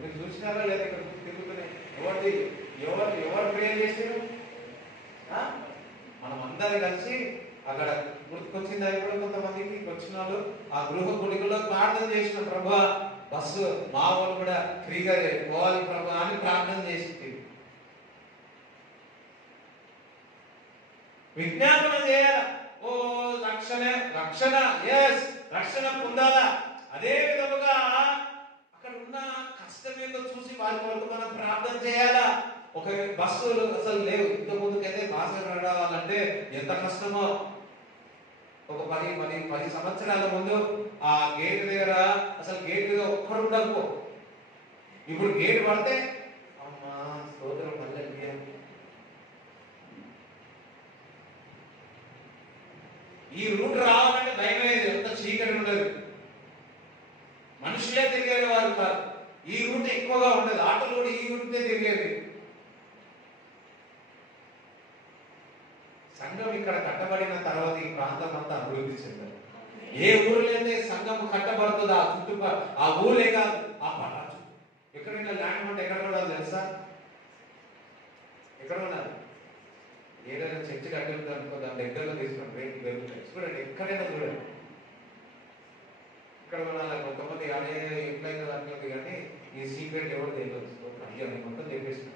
మీరు చూసినారా లేదా? ఇక్కడ తిరుగుతున్నాయి. ఎవరు ప్రేయర్ చేశారు? మనం అందరం కలిసి అక్కడ గుర్తుకొచ్చింది. అది కూడా కొంతమందికి వచ్చిన వాళ్ళు ఆ గృహ గుడికలో ప్రార్థన చేసిన, ప్రభా బస్సు మా వాళ్ళు కూడా ఫ్రీగా పోవాలి ప్రభా అని ప్రార్థన చేసింది. విజ్ఞాపన చేయాలి. ఓ రక్షణ రక్షణ ఎస్ రక్షణ పొందాలా. అదే విధముగా అక్కడ ఉన్న కష్టం ఏందో చూసి వారి కొరకు మనం ప్రార్థన చేయాలా. ఒక బస్సులు అసలు లేవు. ఇంత ముందుకైతే భాష రావాలంటే ఎంత కష్టమో. ఒక 10 సంవత్సరాల ముందు ఆ గేట్ దగ్గర అసలు గేట్ మీద ఒక్కడు ఉండకపో. ఇప్పుడు గేట్ పడితే అమ్మా స్తోత్రం మళ్ళీ ఈ రూట్ రావాలంటే భయమేది. ఎంత చీకటి ఉండదు, మనుషులే తిరిగేది వారు కాదు. ఈ రూట్ ఎక్కువగా ఉండదు, ఆటోలు కూడా ఈ రూటే తిరిగేది. సంఘం ఇక్కడ కట్టబడిన తర్వాత ఈ ప్రాంతం అంతా అభివృద్ధి చెందారు. ఏ ఊరిలో సంఘం కట్టబడుతుందో ఆ చుట్టుపక్కల ఆ ఊరే కాదు, ఆ పట్టచ్చు ఎక్కడైనా ల్యాండ్ ఉంటే ఎక్కడ కూడా తెలుసా? ఎక్కడ ఉన్నారు? ఏదైనా చర్చి కట్టి ఉందనుకో దాని దగ్గరలో తీసుకుని రేపు పెరుగుతాయి. చూడండి ఎక్కడైనా చూడండి. ఇక్కడ కొనాలి. కొంతమంది అదే ఎట్లయితే దాంట్లోకి కానీ ఈ సీక్రెట్ ఎవరు తెలియదు. అయ్యా నేను మొత్తం చెప్పేసిన.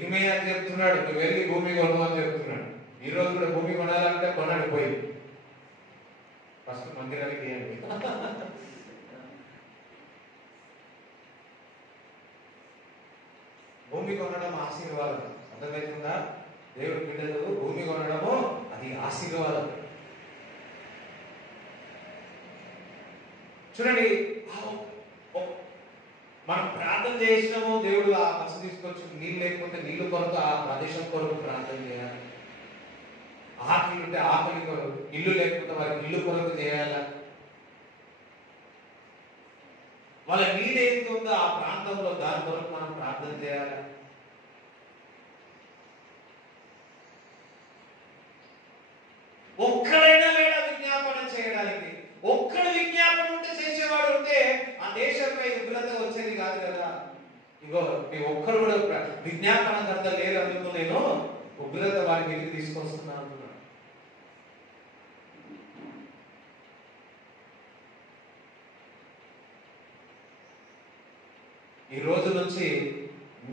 ఇర్మీయా చెప్తున్నాడు, నువ్వు వెళ్ళి భూమి కొను అని చెప్తున్నాడు. ఈ రోజు కూడా భూమి కొనాలంటే కొనడు పోయి ఫస్ట్ మందిరానికి ఇవ్వండి. భూమి కొనడం ఆశీర్వాదం. అర్థమవుతుందా? దేవుడి బిడ్డలు భూమి కొనడము అది ఆశీర్వాదం. చూడండి మనం ప్రార్థన చేసినాము, దేవుడు ఆ బస్సు తీసుకొచ్చి నీళ్ళు లేకపోతే నీళ్ళు కొరకు ఆ ప్రదేశం కొరకు ప్రార్థన చేయాలి. ఆకలి ఉంటే ఆకలి కొరకు, ఇల్లు లేకపోతే వారికి ఇల్లు కొరకు చేయాల. వాళ్ళ నీళ్ళు ఏది ఉందో ఆ ప్రాంతంలో దాని కొరకు మనం ప్రార్థన చేయాలి. ఒక్కడైనా లేడా విజ్ఞాపన చేయడానికి? ఒక్కడు విజ్ఞాపన ఉంటే చేసేవాడు ఉంటే ఆ దేశంపై ఉగ్రత వచ్చేది కాదు కదా. ఇగో మీ ఒక్కరు కూడా విజ్ఞాపన కర్త లేదందుకు నేను ఉగ్రత వారి మీదకి తీసుకొస్తున్నాను అంటున్నాడు. ఈ రోజు నుంచి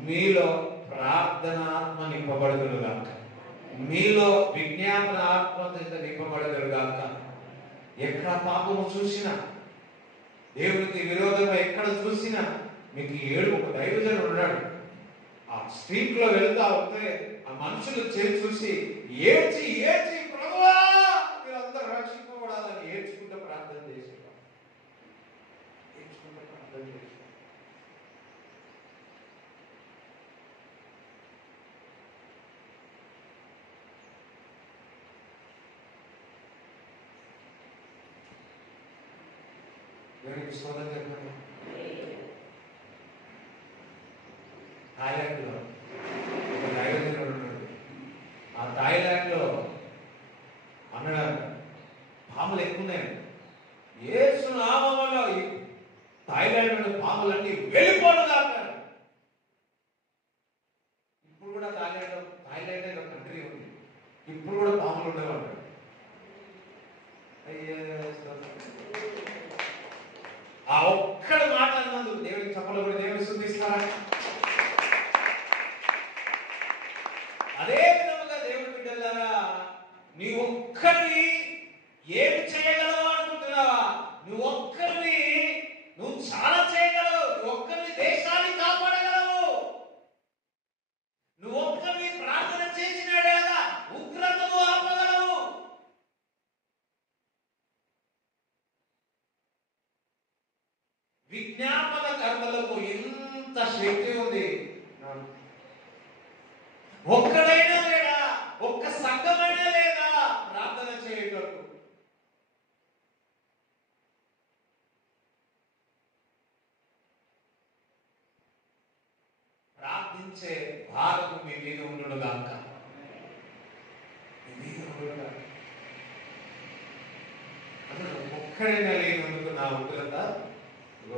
మీలో ప్రార్థన ఆత్మ నింపబడుదురుగాక, మీలో విజ్ఞాపన ఆత్మ నింపబడుదురుగాక. ఎక్కడ పాపము చూసినా, దేవునికి విరోధంగా ఎక్కడ చూసినా మీకు ఏడు ఒక దైవజనుడు ఉన్నాడు. ఆ స్ట్రీట్ లో వెళ్తా ఉంటే ఆ మనుషులు చూసి ఏడ్చి ఏడ్చి ప్రభువా మీరందరూ రక్షింపబడాలని ఏడ్చుకుంటూ ప్రార్థన చేసేవాడు. ఏడ్చుకుంటూ ప్రార్థన చేసేవాడు. దేవునికి స్తోత్రం చెప్పండి. థాయిలాండ్ లో ఒక దైవజనుడు ఉన్నాడు. ఆ థాయిలాండ్ లో అన్నాడు పాములు ఎక్కువ ఉన్నాయి. యేసు నామములో థాయిలాండ్ లో పాములన్నీ వెళ్ళిపోవడం అంటారు. ఇప్పుడు కూడా థాయిలాండ్ ఒక కంట్రీ ఉంది, ఇప్పుడు కూడా పాములు ఉండేవాడు. ఆ ఒక్కడు మాట అన్నందుకు దేవుడికి చెప్పలు కూడా దేవుడిని స్తుతిస్తారా? అదే విధముగా దేవుడి బిడ్డలారా, నీ ఒక్కరిని ఏమి చేయగలవు అనుకుంటున్నావా? నువ్వు ఒక్కరిని నువ్వు చాలా చేయగలవు. నువ్వు ఒక్కరిని దేశాన్ని కాపాడగలవు. నువ్వు ఒక్కరిని ప్రార్థన చేసినాడే కదా ఉగ్రతను ఆపగలవు. విజ్ఞాపన కర్తలకు ఎంత శక్తి ఉంది. ఒక్కడైనా లేడా? ఒక్క సంఘమైనా లేదా ప్రార్థన చేయటకు? ప్రార్థించే భారము మీ మీద ఉండుగాక. ఒక్కడైనా లేనందుకు నా ఉగ్రత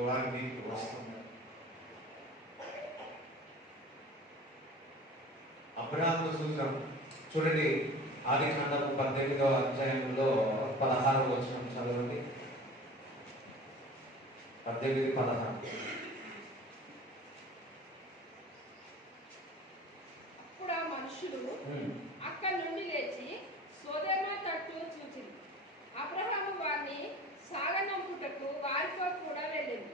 వారి మీకు వస్తుంది. అబ్రహామును చూద్దాం. చూడండి, ఆదికాండము 18వ అధ్యాయంలో 16వ వచనం చదవండి. 18:16. అప్పుడు ఆ మనుషులు అక్కడి నుండి లేచి సొదొమ తట్టు చూచిరి. అబ్రహాము వారిని సాగనంపుటకు వారితో కూడా వెళ్ళింది.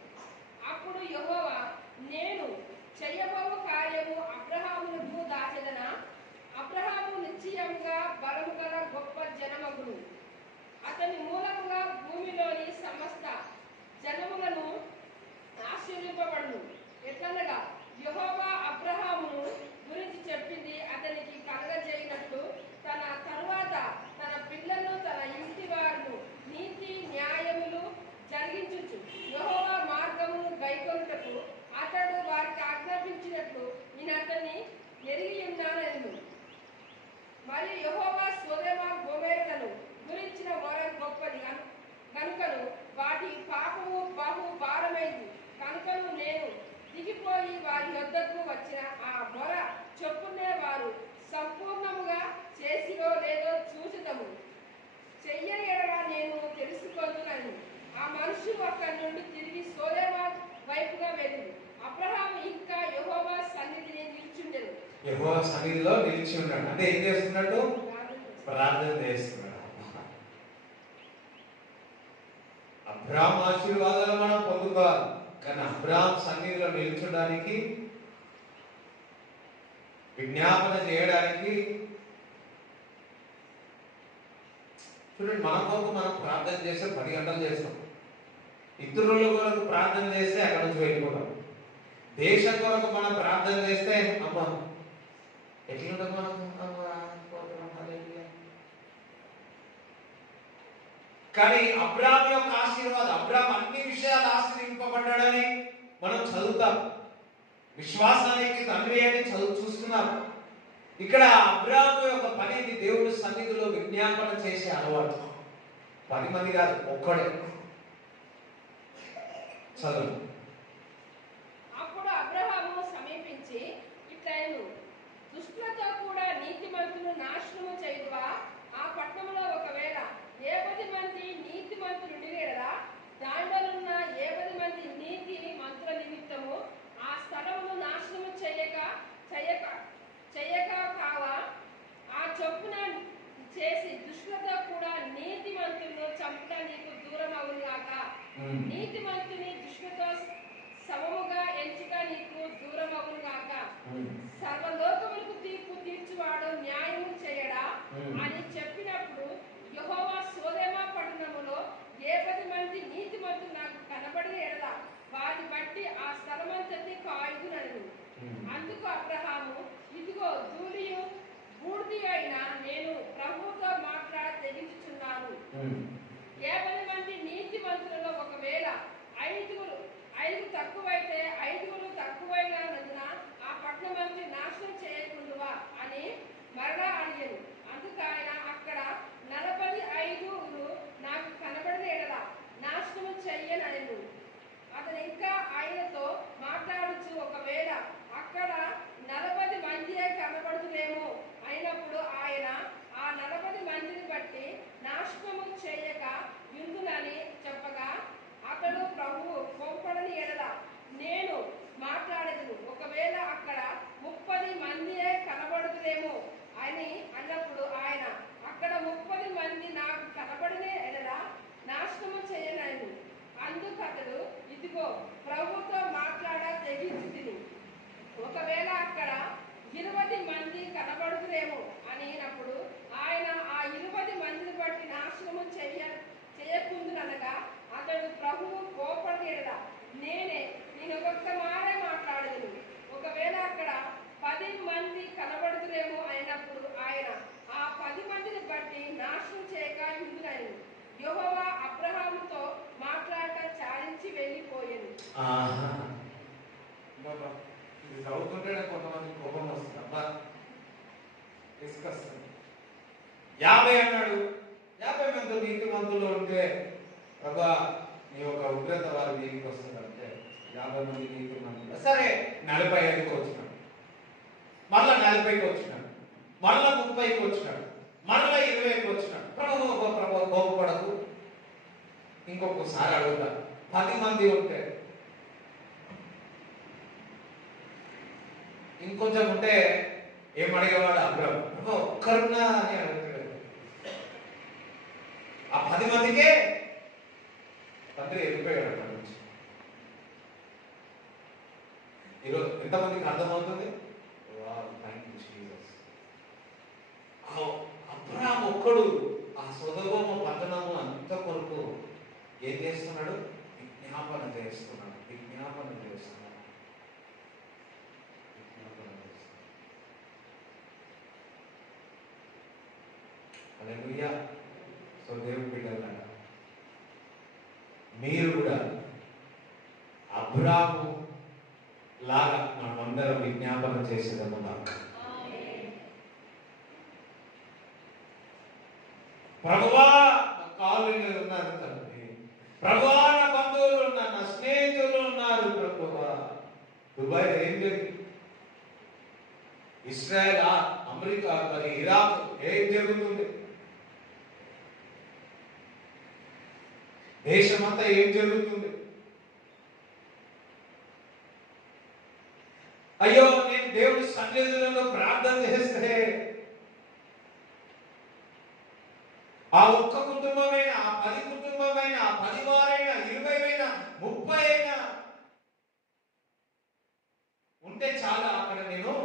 అప్పుడు యెహోవా, నేను చెయ్యబోవు కార్యము అబ్రహామునకు దాచెదనా? అబ్రహాము నిశ్చయముగా బలము గల గొప్ప జనమగును. అతని మూలముగా భూమిలోని సమస్త జనములను ఆశీర్వదింపబడును. ఎట్లనగా యెహోవా అబ్రహామును గురించి చెప్పింది అతనికి కలగజేయనట్లు తన తరువాత తన పిల్లలను తన ఇంటి వారును నీతి న్యాయములు జరిగించుచు యెహోవా మార్గమును గైకొనుటకు అతడు వారికి ఆజ్ఞాపించినట్లు నేను అతన్ని ఎరిగి ఉన్నానెను. మరి యెహోవా సొదొమ గొమొర్రాలను గురించిన వరం గొప్పది కనుకను వాటి పాపము బహు భారమైంది. కనుకను నేను దిగిపోయి వారి వద్దకు వచ్చిన ఆ మొర చొప్పునే వారు సంపూర్ణముగా చేసిరో లేదో చూచుదము. చెయ్యని ఎడల నేను తెలుసుకొందునని ఆ మనుషులు అక్కడి నుండి తిరిగి సొదొమ వైపుగా వెళ్ళింది. అబ్రహాము ఇంకా యెహోవా సన్నిధిని నిల్చుండెను. యెహోవా సన్నిధిలో నిలిచి ఉన్నాడు. అంటే ఏం చేస్తున్నట్టు? ప్రార్థన చేస్తున్నాడు. అబ్రహాము ఆశీర్వాదాలు మనం పొందుకోవాలి, కానీ అబ్రహాం సన్నిధిలో నిల్చోడానికి, విజ్ఞాపన చేయడానికి, చూడండి, మన కొరకు మనం ప్రార్థన చేస్తే 10 గంటలు చేస్తాం. ఇతరుల కొరకు ప్రార్థన చేస్తే అక్కడ నుంచి వెళ్ళిపోతాం. దేశం కొరకు మనం ప్రార్థన చేస్తే అమ్మ ఎట్లుంటుంది మనం. కానీ అబ్రహాము యొక్క ఆశీర్వాదం, అబ్రహాము అన్ని విషయాలు ఆశీర్వింపబడ్డాడని మనం చదువుతాం. విశ్వాసానికి తండ్రి అని చూస్తున్నాం. ఇక్కడ అబ్రహాము యొక్క పనిని దేవుడి సన్నిధిలో విజ్ఞాపన చేసే అలవాటు. 10 మంది కాదు, ఒక్కడే. చదువు. అప్పుడు అబ్రహాము సమీపించి ఇట్లనెను, దుష్టులతో కూడా నీతిమంతులు నాశనము చేయుదువా? ఆ పట్టణంలో ఒకవేళ 70 మంది నీతిమంతులు ఉండిరేరా, దాంట్లోనున్న 70 మంది నీతి మంతుల నిమిత్తము ఆ స్థలమును నాశనము చేయక కావా? ఆ చొప్పున చేసి దుష్టులతో కూడా నీతిమంతులను చంపుట నీకు దూరం అవును గాక. నీతిమంతుని దుష్టులతో సమముగా ఎంచుట నీకు దూరం అవును గాక. సర్వలోకములకు తీర్పు తీర్చువాడు న్యాయము చేయడా అని చెప్పినప్పుడు యెహోవా సొదొమ పట్టణములో 70 మంది నీతిమంతులు నాకు కనబడిన ఎడల వారిని బట్టి ఆ స్థలమంతటి కాయుదునను. అందుకు అబ్రహాము, ఇదిగో ధూళియు బూడిద అయిన నేను ప్రభువుతో మాట్లాడ తెగించుచున్నాను. 70 మంది నీతిమంతులలో ఒకవేళ 5 తక్కువైతే 5 తక్కువైనందున ఆ పట్టణమంతా నాశనం చేయకుండువా అని మరలా అడిగాను. అందుకు ఆయన, అక్కడ 45 నాకు కనబడిన ఎడల నాశనము చెయ్యనెను. అతను ఇంకా ఆయనతో మాట్లాడుచు, ఒకవేళ అక్కడ 40 మందియే కనబడుతులేమో అయినప్పుడు ఆయన ఆ 40 మందిని బట్టి నాశనము చేయక యుందునని చెప్పగా, అతడు ప్రభువు కోపడని ఎడల నేను మాట్లాడేదను. ఒకవేళ అక్కడ 30 మందియే కనబడుతులేమో అని అన్నప్పుడు ఆయన, అక్కడ 30 మంది నాకు కనబడిన ఎడల నాశనము చేయనను. అందుకు అతడు, ఇదిగో ప్రభువుతో మాట్లాడ తెగించితిని. ఒకవేళ అక్కడ 20 మంది కనబడుతులేమో అని అన్నప్పుడు ఆయన ఆ 20 మందిని బట్టి నాశనము చేయకుందుననగా, అతడు ప్రభువు కోపడని ఎడల నేను ఒక్క మారే మాట్లాడేదను. ఒకవేళ అక్కడ 10 మంది కనబడుతులేమో అయినప్పుడు ఆయన ఆ 10 మందిని బట్టి నాశనం చేయక యుందునను. యెహోవా అబ్రహాముతో మాట్లాడక చాలించి వెళ్ళిపోయాను. ఇది చదువుతుంటే కొంతమంది కోపం వస్తుంది. అబ్బా తీసుకొస్తుంది. 50 అన్నాడు. 50 మంది నీతిమంతులు ఉంటే ప్రభా నీ యొక్క ఉగ్రత వారి నీటికి వస్తుంది. అంటే 50 మంది నీతిమంతులు. సరే 45కి వచ్చినాడు, మళ్ళా 40కి వచ్చినాడు. మరలా 30కి వచ్చినాడు, మరలా 20కి వచ్చినాడు. ప్రభు కోపపడకు, ఇంకొకసారి అడుగుతా. 10 మంది ఉంటే, ఇంకొంచెం ఉంటే ఏమడిగేవాడు అబ్రాము? ఒక్కరున్నా అని అడుగుతాడు. ఆ 10 మందికే తండ్రి వెళ్ళిపోయాడు అక్కడి నుంచి. ఈరోజు ఎంతమందికి అర్థమవుతుంది? అబ్రాము ఒక్కడు ఆ సొదొమ పట్టణము అంత కొరకు ఏం చేస్తున్నాడు? విజ్ఞాపన చేస్తున్నాడు. హల్లెలూయా. సో దేవుని బిడ్డలారా, మీరు కూడా అబ్రాము లాగా మనమందరం విజ్ఞాపన చేసేదన్నమాట. ప్రభువా, నా కాలనీలో ఉన్నారు తండ్రి, ప్రభువా నా బంధువులు ఉన్నారు, నా స్నేహితులు ఉన్నారు ప్రభువా. దుబాయ్ ఏం జరిగింది? ఇస్రాయల్, అమెరికా, మరి ఇరాక్ ఏం జరుగుతుంది? దేశమంతా ఏం జరుగుతుంది? అయ్యో, నేను దేవుని సన్నిధిలో ప్రార్థన చేస్తే ఆ ఒక్క కుటుంబమైనా, ఆ 10 కుటుంబమైనా, ఆ 10 వారైనా, 20 అయినా, 30 అయినా ఉంటే చాలా, అక్కడ నేను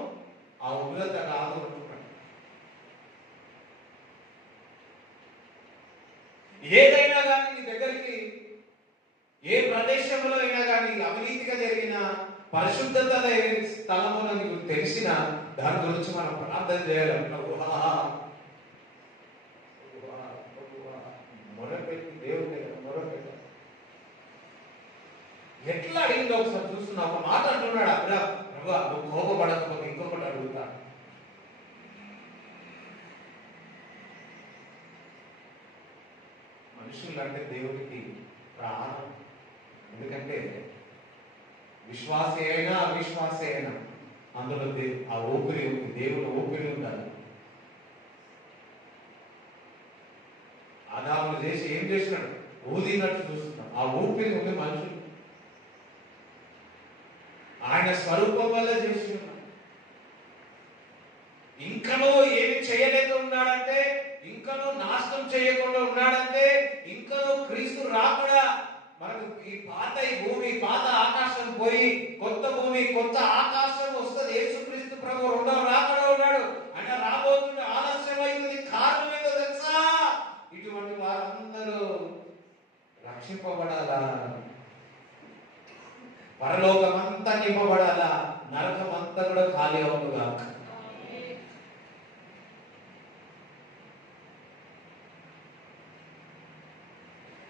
ఆ ఉగ్రత రాదు అంటున్నాను. ఏదైనా కానీ నీ దగ్గరికి, ఏ ప్రదేశంలో అయినా కానీ అవినీతిగా జరిగిన, పరిశుద్ధత లేని స్థలములో నీకు తెలిసిన దాని గురించి మనం ప్రార్థన చేయాలన్నావు. మొరపెట్టి దేవుడి మొరపెట్ట. ఎట్లా అడిగిందో ఒకసారి చూస్తున్నా. ఒక మాట అంటున్నాడు అక్కడ, ప్రభా నువ్వు కోపపడకపోతే ఇంకొకటి అడుగుతా. మనుషులు అంటే దేవుడికి ప్రాణం. ఎందుకంటే విశ్వాసే అయినా అవిశ్వాసే అయినా అందులో ఆ ఊపిరి ఉంది, దేవుడు ఊపిరి ఉండాలి. ఆదామును చేసి ఏం చేసినాడు? ఊదినట్టు చూస్తున్నాం. ఆ ఊపిరి ఉంది మనుషులు. ఆయన స్వరూపం వల్ల చేసి ఉన్నాడు. ఇంకనూ ఏమి చేయలేక ఉన్నాడంటే, ఇంకనూ నాశనం చేయకుండా ఉన్నాడంటే, ఇంకనూ క్రీస్తు రాకుండా మనకు ఈ పాత ఈ భూమి, పాత ఆకాశం పోయి కొత్త భూమి, కొత్త ఆకాశం వస్తుంది. యేసుక్రీస్తు ప్రభు రెండవ రాకడా ఉన్నాడు. ఆయన రాబోతుండే ఆలస్యం అవుతుంది. కారణం ఏంటో తెలుసా? ఇటువంటి వారందరూ రక్షింపబడాలా, పరలోకం అంతా నింపబడాలా, నరకం అంతా కూడా ఖాళీ అవుతుందా.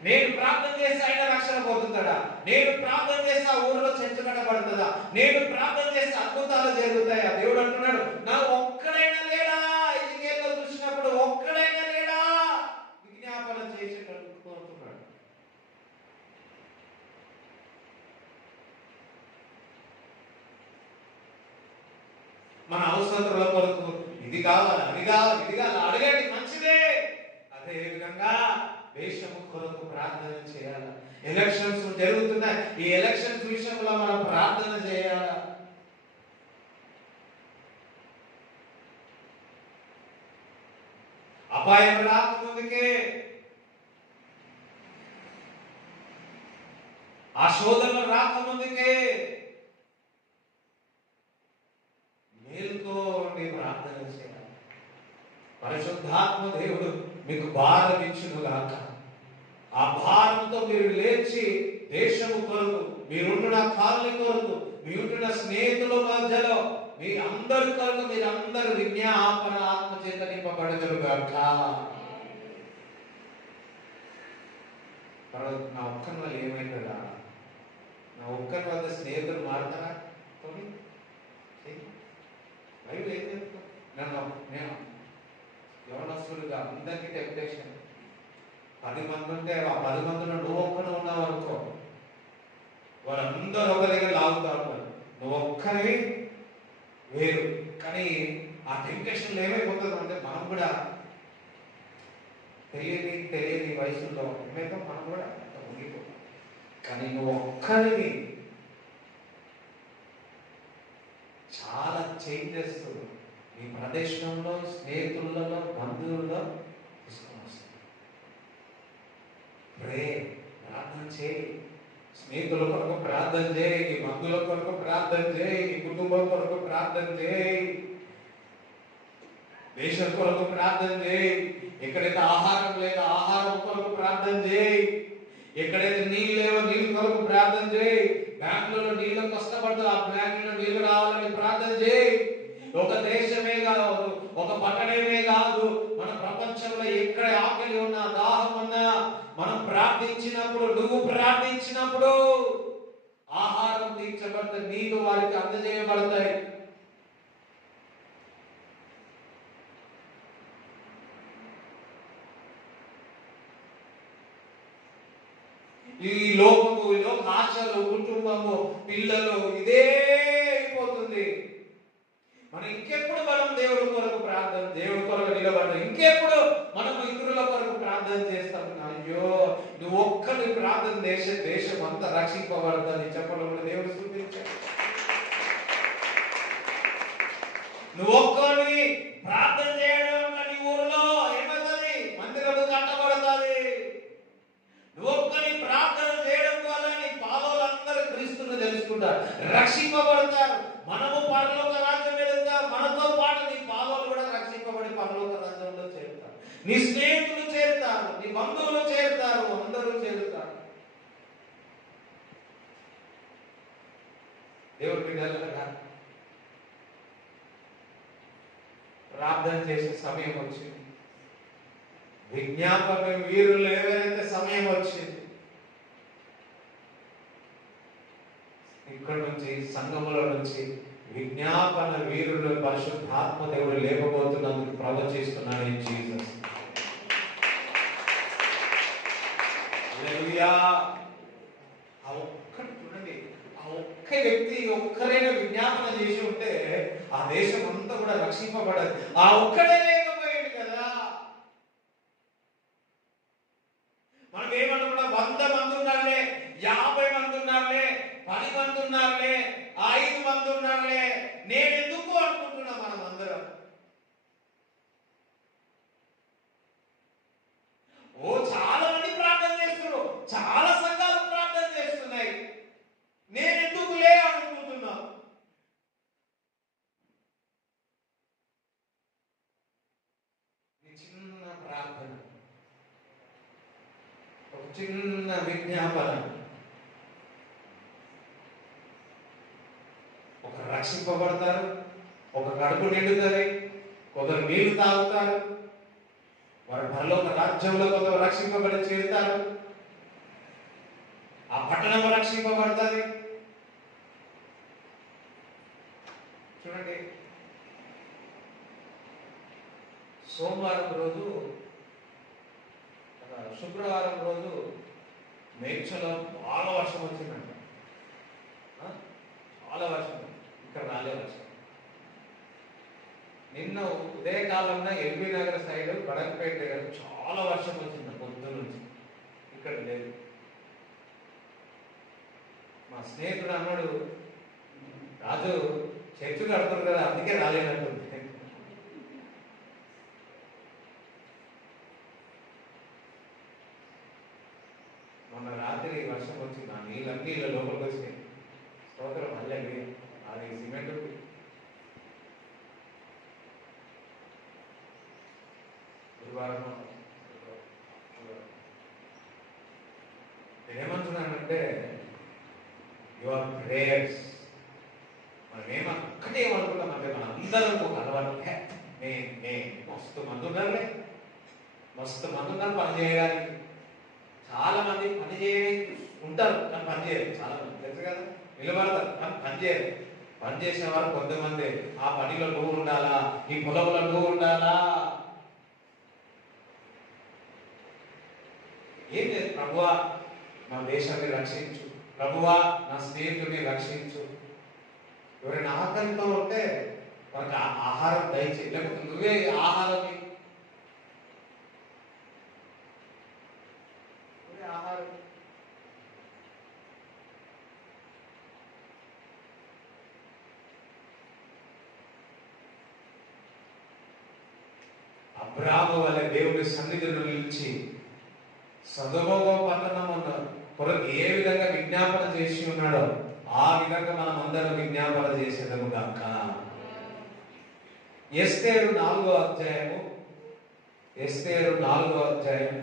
నేను ప్రార్థన చేస్తే ఆయన రక్షణ పొందుతాడా? నేను ప్రార్థన చేస్తే ఆ ఊరిలో చర్చ కట్టబడుతుందా? నేను ప్రార్థన చేస్తే అద్భుతాలు జరుగుతాయా? దేవుడు అంటున్నాడు, నా ఒక్కడైనా లేడా? ఇదిగేలో చూసినప్పుడు ఒక్కడైనా లేడా విజ్ఞాపన చేసేటట్టు కోరుతున్నాడు. మన అవసరతల కొరకు ఇది కావాలి, అది కావాలి, ఇది కావాలి అడగండి, మంచిదే. అదే విధంగా దేశము కొరకు ప్రార్థన చేయాలి. ఎలక్షన్స్ జరుగుతున్నాయి. ఈ ఎలక్షన్స్ విషయంలో మనం ప్రార్థన చేయాలి. అపాయం రాకముందుకే, ఆ శోధన రాకముందుకే మేలుతో ప్రార్థన చేయాలి. పరిశుద్ధాత్మ దేవుడు మీకు భారం ఇచ్చునుగాక. ఆ భారంతో మీరు లేచి దేశము కొరకు, మీరుంటున్న కాలనీ కొరకు, మీరుంటున్న స్నేహితుల మధ్యలో, మీ అందరి కొరకు మీరందరూ విజ్ఞాపన ఆత్మ చేత నింపబడదురుగాక. నా ఒక్కని వల్ల ఏమైతుందా? నా ఒక్కని వల్ల స్నేహితులు మారుతారా? బైబిల్ ఏం చెప్తా? నేను యవనస్తులుగా అందరికీ టెంప్టేషన్. 10 మంది ఉంటే ఆ 10 మందిలో నువ్వు ఒక్కనే ఉన్నావు అనుకో, వారందరూ ఒక దగ్గర లాగుతా ఉంటారు. నువ్వు ఒక్కనే వేరు. కానీ ఆ టెంప్టేషన్లో ఏమైపోతుంది అంటే మనం కూడా తెలియని వయసులో ఏమైతే మనం కూడా ఉండిపోతాం. కానీ నువ్వు ఒక్కరిని చాలా చేంజెస్ నీ ప్రదేశంలో, స్నేహితులలో, బంధువుల్లో తీసుకొని వస్తుంది. ప్రార్థన చేయి, స్నేహితుల కొరకు ప్రార్థన చేయి, నీ బంధువుల కొరకు ప్రార్థన చేయి, నీ కుటుంబం కొరకు ప్రార్థన చేయి, దేశం కొరకు ప్రార్థన చేయి. ఎక్కడైతే ఆహారం లేదో ఆహారం కొరకు ప్రార్థన చేయి, ఎక్కడైతే నీళ్ళు లేవో నీళ్ళ కొరకు ప్రార్థన చేయి, బ్యాంకులలో నీళ్ళు కష్టపడుతూ ఆ బ్యాంకులో నీళ్లు రావాలని ప్రార్థన చేయి. ఒక దేశమే కాదు, ఒక పట్టణమే కాదు, మన ప్రపంచంలో ఎక్కడ ఆకలి ఉన్నా, దాహం ఉన్నా, మనం ప్రార్థించినప్పుడు, నువ్వు ప్రార్థించినప్పుడు ఆహారం తీర్చబడతాయి, నీళ్లు వారికి అందజేయబడతాయి. ఈ లోకము, ఈ లోక ఆశలు, కుటుంబము, పిల్లలు, ఇదే అయిపోతుంది. మనం ఇంకెప్పుడు మనం దేవుడి కొరకు ప్రార్థన, దేవుడి కొరకు నిలబడతాం, ఇంకెప్పుడు మనం ఇతరుల కొరకు ప్రార్థన చేస్తాం. అయ్యో, నువ్వు ఒక్కడి ప్రార్థన చేసే దేశం అంతా రక్షింపబడుతుంది. చెప్పడం కూడా దేవుడు చూపించాడు. నువ్వు ఒక్కడి ప్రార్థన చేయడం వల్ల నీ ఊరిలో ఏమవుతుంది? మందిరము కట్టబడుతుంది. నువ్వు ఒక్కడి ప్రార్థన చేయడం వల్ల నీ పాపలందరూ క్రీస్తుని తెలుసుకుంటారు, రక్షింపబడతారు. మనము పరలోక రాజ్యం వెళ్తాం, మనతో పాటు నీ పాపాలు కూడా రక్షింపబడి పరలోక రాజ్యంలో చేరుతారు. నీ స్నేహితులు చేరుతారు, నీ బంధువులు చేరుతారు, అందరూ చేరుతారు. దేవుడి బిడ్డలుగా ప్రార్థన చేసే సమయం వచ్చింది. విజ్ఞాపన వీరులు ఎవరైతే సమయం వచ్చింది, ఇక్కడ నుంచి సంఘముల నుంచి విజ్ఞాపన వీరులు పరిశుద్ధాత్మ దేవుడు లేకపోతున్నందుకు ప్రవచిస్తున్నాను ఈ జీసస్. హల్లెలూయా. ఆ ఒక్కటి చూడండి, ఆ ఒక్క వ్యక్తి ఒక్కరైనా విజ్ఞాపన చేసి ఉంటే ఆ దేశం అంతా కూడా రక్షింపబడదు. ఆ ఒక్కడే లేకపోయాడు కదా. మనం ఏమనుకున్నా, 100 మంది ఉన్నారులే, 50 మంది ఉన్నారులే, 10 మంది ఉన్నారులే, 5 మంది ఉన్నారులే, నేను ఎందుకు అనుకుంటున్నా. మనం అందరం చాలా మంది ప్రార్థన చేస్తున్నారు, చాలా సంఘాలు ప్రార్థన చేస్తున్నాయి, నేను ఎందుకులే అనుకుంటున్నా. చిన్న ప్రార్థన, ఒక చిన్న విజ్ఞాపన, ఒక రక్షింపబడతారు, ఒక కడుపు నిండుతుంది, కొందరు నీళ్లు తాగుతారు, వారు పరలోక రాజ్యంలో కొందరు రక్షింపబడి చేరుతారు, ఆ పట్టణం రక్షింపబడుతుంది. చూడండి, సోమవారం రోజు, శుక్రవారం రోజు మేడ్చలో బాగా వర్షం వచ్చిందంట. చాలా వర్షం, ఇక్కడ రాలే వర్షం. నిన్న ఉదయకాలంలో ఎల్బీ నగర్ సైడ్ బడక్పేట దగ్గర చాలా వర్షం వచ్చింది పొద్దు నుంచి, ఇక్కడ లేదు. మా స్నేహితుడు అన్నాడు, రాజు చర్చు కడుతున్నారు కదా అందుకే రాలేనట్టుంది. మొన్న రాత్రి వర్షం వచ్చింది, ఆ నీళ్ళన్నీ ఇలా లోపలికి వచ్చినాయి. స్తోత్రం, మళ్ళీ అది సిమెంట్ నేనేమంటున్నానంటే, యువర్ ప్రేయర్స్, మనం ఒక్కటే ఏమనుకుంటామంటే, మన అందరం ఒక అలవాటు, మస్తు మంది ఉన్నారులే, మస్తు మంది ఉన్నారు పని చేయడానికి. చాలా మంది పని చేయడానికి ఉంటారు కానీ పని చేయరు. చాలా మంది తెలుసు కదా, నిలబడతారు కానీ పని చేయరు. పని చేసేవారు కొంతమంది. ఆ పనిలో నువ్వు ఉండాలా, ఈ పొలంలో నువ్వు ఉండాలా. ఏం లేదు, ప్రభువా నా దేశాన్ని రక్షించు, ప్రభువా నా స్నేహితుడిని రక్షించు. ఎవరైనా ఆకలితో ఉంటే వాళ్ళకి ఆహారం దయచేయి, లేకపోతే నువ్వే ఆహారం ఇవ్వు. నువ్వే ఆహారం. అబ్రాహాము వలె దేవుడి సన్నిధిలో నిలిచి సదొమ పట్టణం కొరకు ఏ విధంగా విజ్ఞాపన చేసి ఉన్నాడో ఆ విధంగా మనం అందరం విజ్ఞాపన చేసేదము గాక. ఎస్తేరు 4వ అధ్యాయము, ఎస్తేరు 4వ అధ్యాయం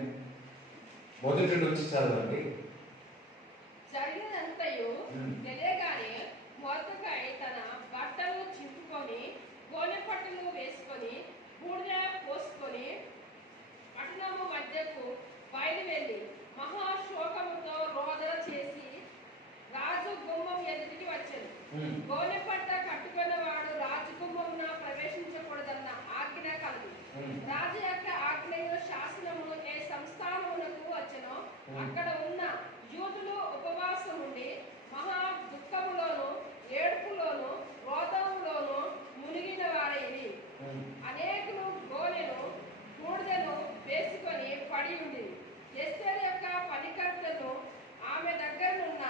మొదటి నుంచి చదవండి. జరిగినంతయు తెలియగానే మొర్దెకై తన బట్టలు చింపుకొని గోనె పట్టులు వేసుకొని బూడిద పోసుకొని పట్టణము మధ్యకు బయలువెళ్ళి మహాశోకముతో రోదన చేసి రాజు గుమ్మం ఎదుటికి వచ్చాను. గోనె పట్ట కట్టుకున్న వాడు రాజు గుమ్మమున ప్రవేశించకూడదన్న ఆజ్ఞ కలదు. రాజు యొక్క ఆజ్ఞయు శాసనము ఏ సంస్థానమునకు వచ్చెనో అక్కడ ఉన్న యూదులు ఉపవాసం ఉండి మహా దుఃఖములోను ఏడుపులోను రోదములోను మునిగిన వారైరి. అనేకులు గోనెను బూడిదను వేసుకొని పడి ఉంది. ఎస్తేరు యొక్క పనికర్తను ఆమె దగ్గరనున్న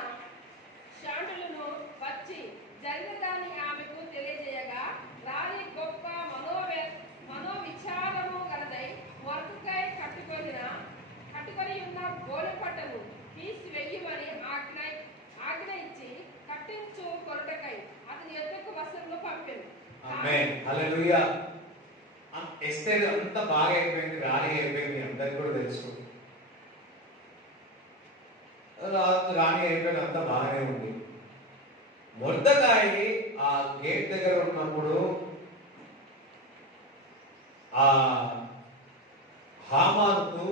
శాండులను వచ్చి జరిగిన దాన్ని ఆమెకు తెలియజేయగా రాణి గొప్ప మనోవిచారము గలదై మొర్దెకై కట్టుకొని ఉన్న గోనె పట్టను తీసివేయమని ఆజ్ఞ ఇచ్చి కట్టించు కొరటకై అతని యొద్దకు వస్త్రములు పంపెను. ఆమేన్, హల్లెలూయా. ఎస్తేరు అంత బాగా అయిపోయింది, రాణి అయిపోయింది, అందరికి కూడా తెలుసు. రాణి అయిపోయింది, అంత బాగానే ఉంది. మొర్దెకై ఆ గేట్ దగ్గర ఉన్నప్పుడు ఆ హామానుకు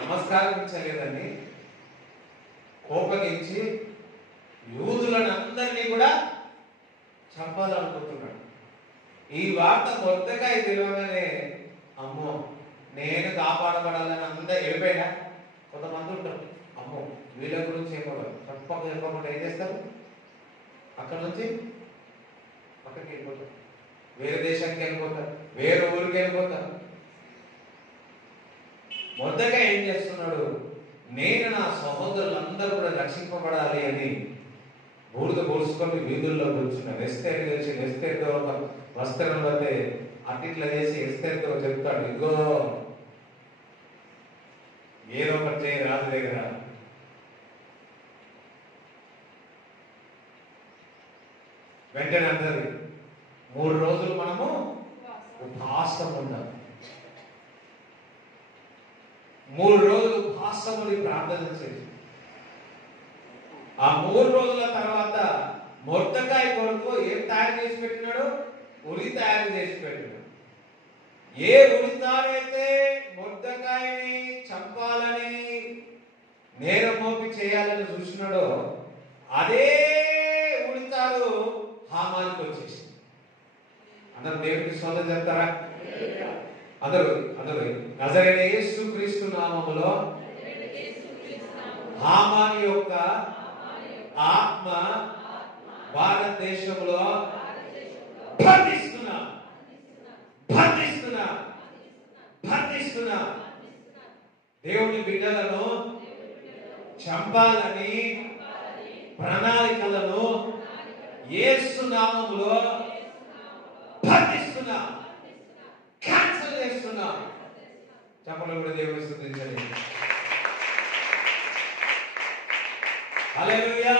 నమస్కరించలేదని కోపగించి యూదులను అందరినీ కూడా చంపాలనుకుంటున్నాడు. ఈ వార్త మొర్దెకై తెలియగానే అమ్మో నేను కాపాడబడాలని అందరూ వెళ్ళిపోయినా. కొంతమంది ఉంటారు, అమ్మో వీళ్ళ గురించి చెప్పకుండా ఏం చేస్తారు, అక్కడ నుంచి పక్కకి వెళ్ళిపోతారు, వేరే దేశానికి వెళ్ళిపోతారు, వేరే ఊరికి వెళ్ళిపోతారు. మొర్దెకై ఏం చేస్తున్నాడు, నేను నా సహోదరులందరూ కూడా రక్షింపబడాలి అని బూడిద పోసుకొని వీధుల్లో కూర్చున్నాడు. ఎస్తేరు తెలిసి ఎస్తేరుతో ఒక వస్త్రం పడితే అట్టిట్లా చేసి ఎస్తేరుతో చెప్తాడు, ఇదిగో ఏదో ఒకటి చేయి రాజు దగ్గర. వెంటనే అందరు 3 రోజులు మనము ఉపవాసం ఉండాలి. 3 రోజులు ఉపవాసం ఉండి ప్రార్థన చేసి ఆ 3 రోజుల తర్వాత మొర్దెకై కొరకు ఏం తయారు చేసి పెట్టినాడు, ఉరి తయారు చేసి పెట్టినాడు. ఏ ఉరితాడైతే మొర్దెకైని చంపాలని నేరం మోపి చేయాలని చూసినాడో అదే ఉరితాడు హామానికి వచ్చేసి. అందరూ దేవుడికి స్తోత్రం చెప్తారా? అందరూ నజరేయుడైన యేసుక్రీస్తు నామములో హామాను యొక్క ఆత్మ భారతదేశంలో బంధిస్తున్నా. దేవుని బిడ్డలను చంపాలని ప్రణాళికలను యేసు నామములో బంధిస్తున్నా, క్యాన్సిల్ చేస్తున్నా. చెప్పలు కూడా దేవుని స్తుతించండి. హల్లెలూయా.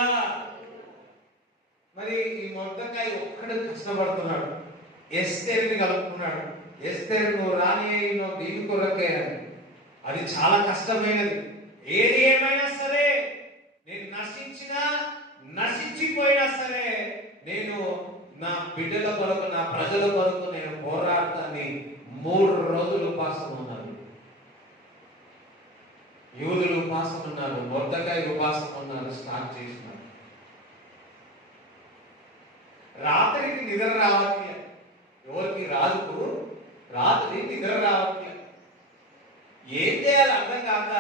మరి ఈ మొర్దెకై ఒక్కడే కష్టపడుతున్నాడు, ఎస్తేరుని కలుపుకున్నాడు. ఎస్తేరు నువ్వు రాణి నువ్వు దీని కొరకే అని. అది చాలా కష్టమైనది. ఏది ఏమైనా సరే, నేను నశించిపోయినా సరే, నేను నా బిడ్డల కొరకు నా ప్రజల కొరకు నేను పోరాడతాన్ని 3 రోజులు ఉపవాసం ఉన్నారు. యూదులు ఉపవాసం ఉన్నారు, మొర్దెకై ఉపవాసం ఉన్నారు, స్టార్ట్ చేసినారు. రాత్రికి నిద్ర రావట్లే. ఎవరికి? రాజుకు రాత్రి నిద్ర రావట్లే. ఏం చేయాలి అర్థం కాక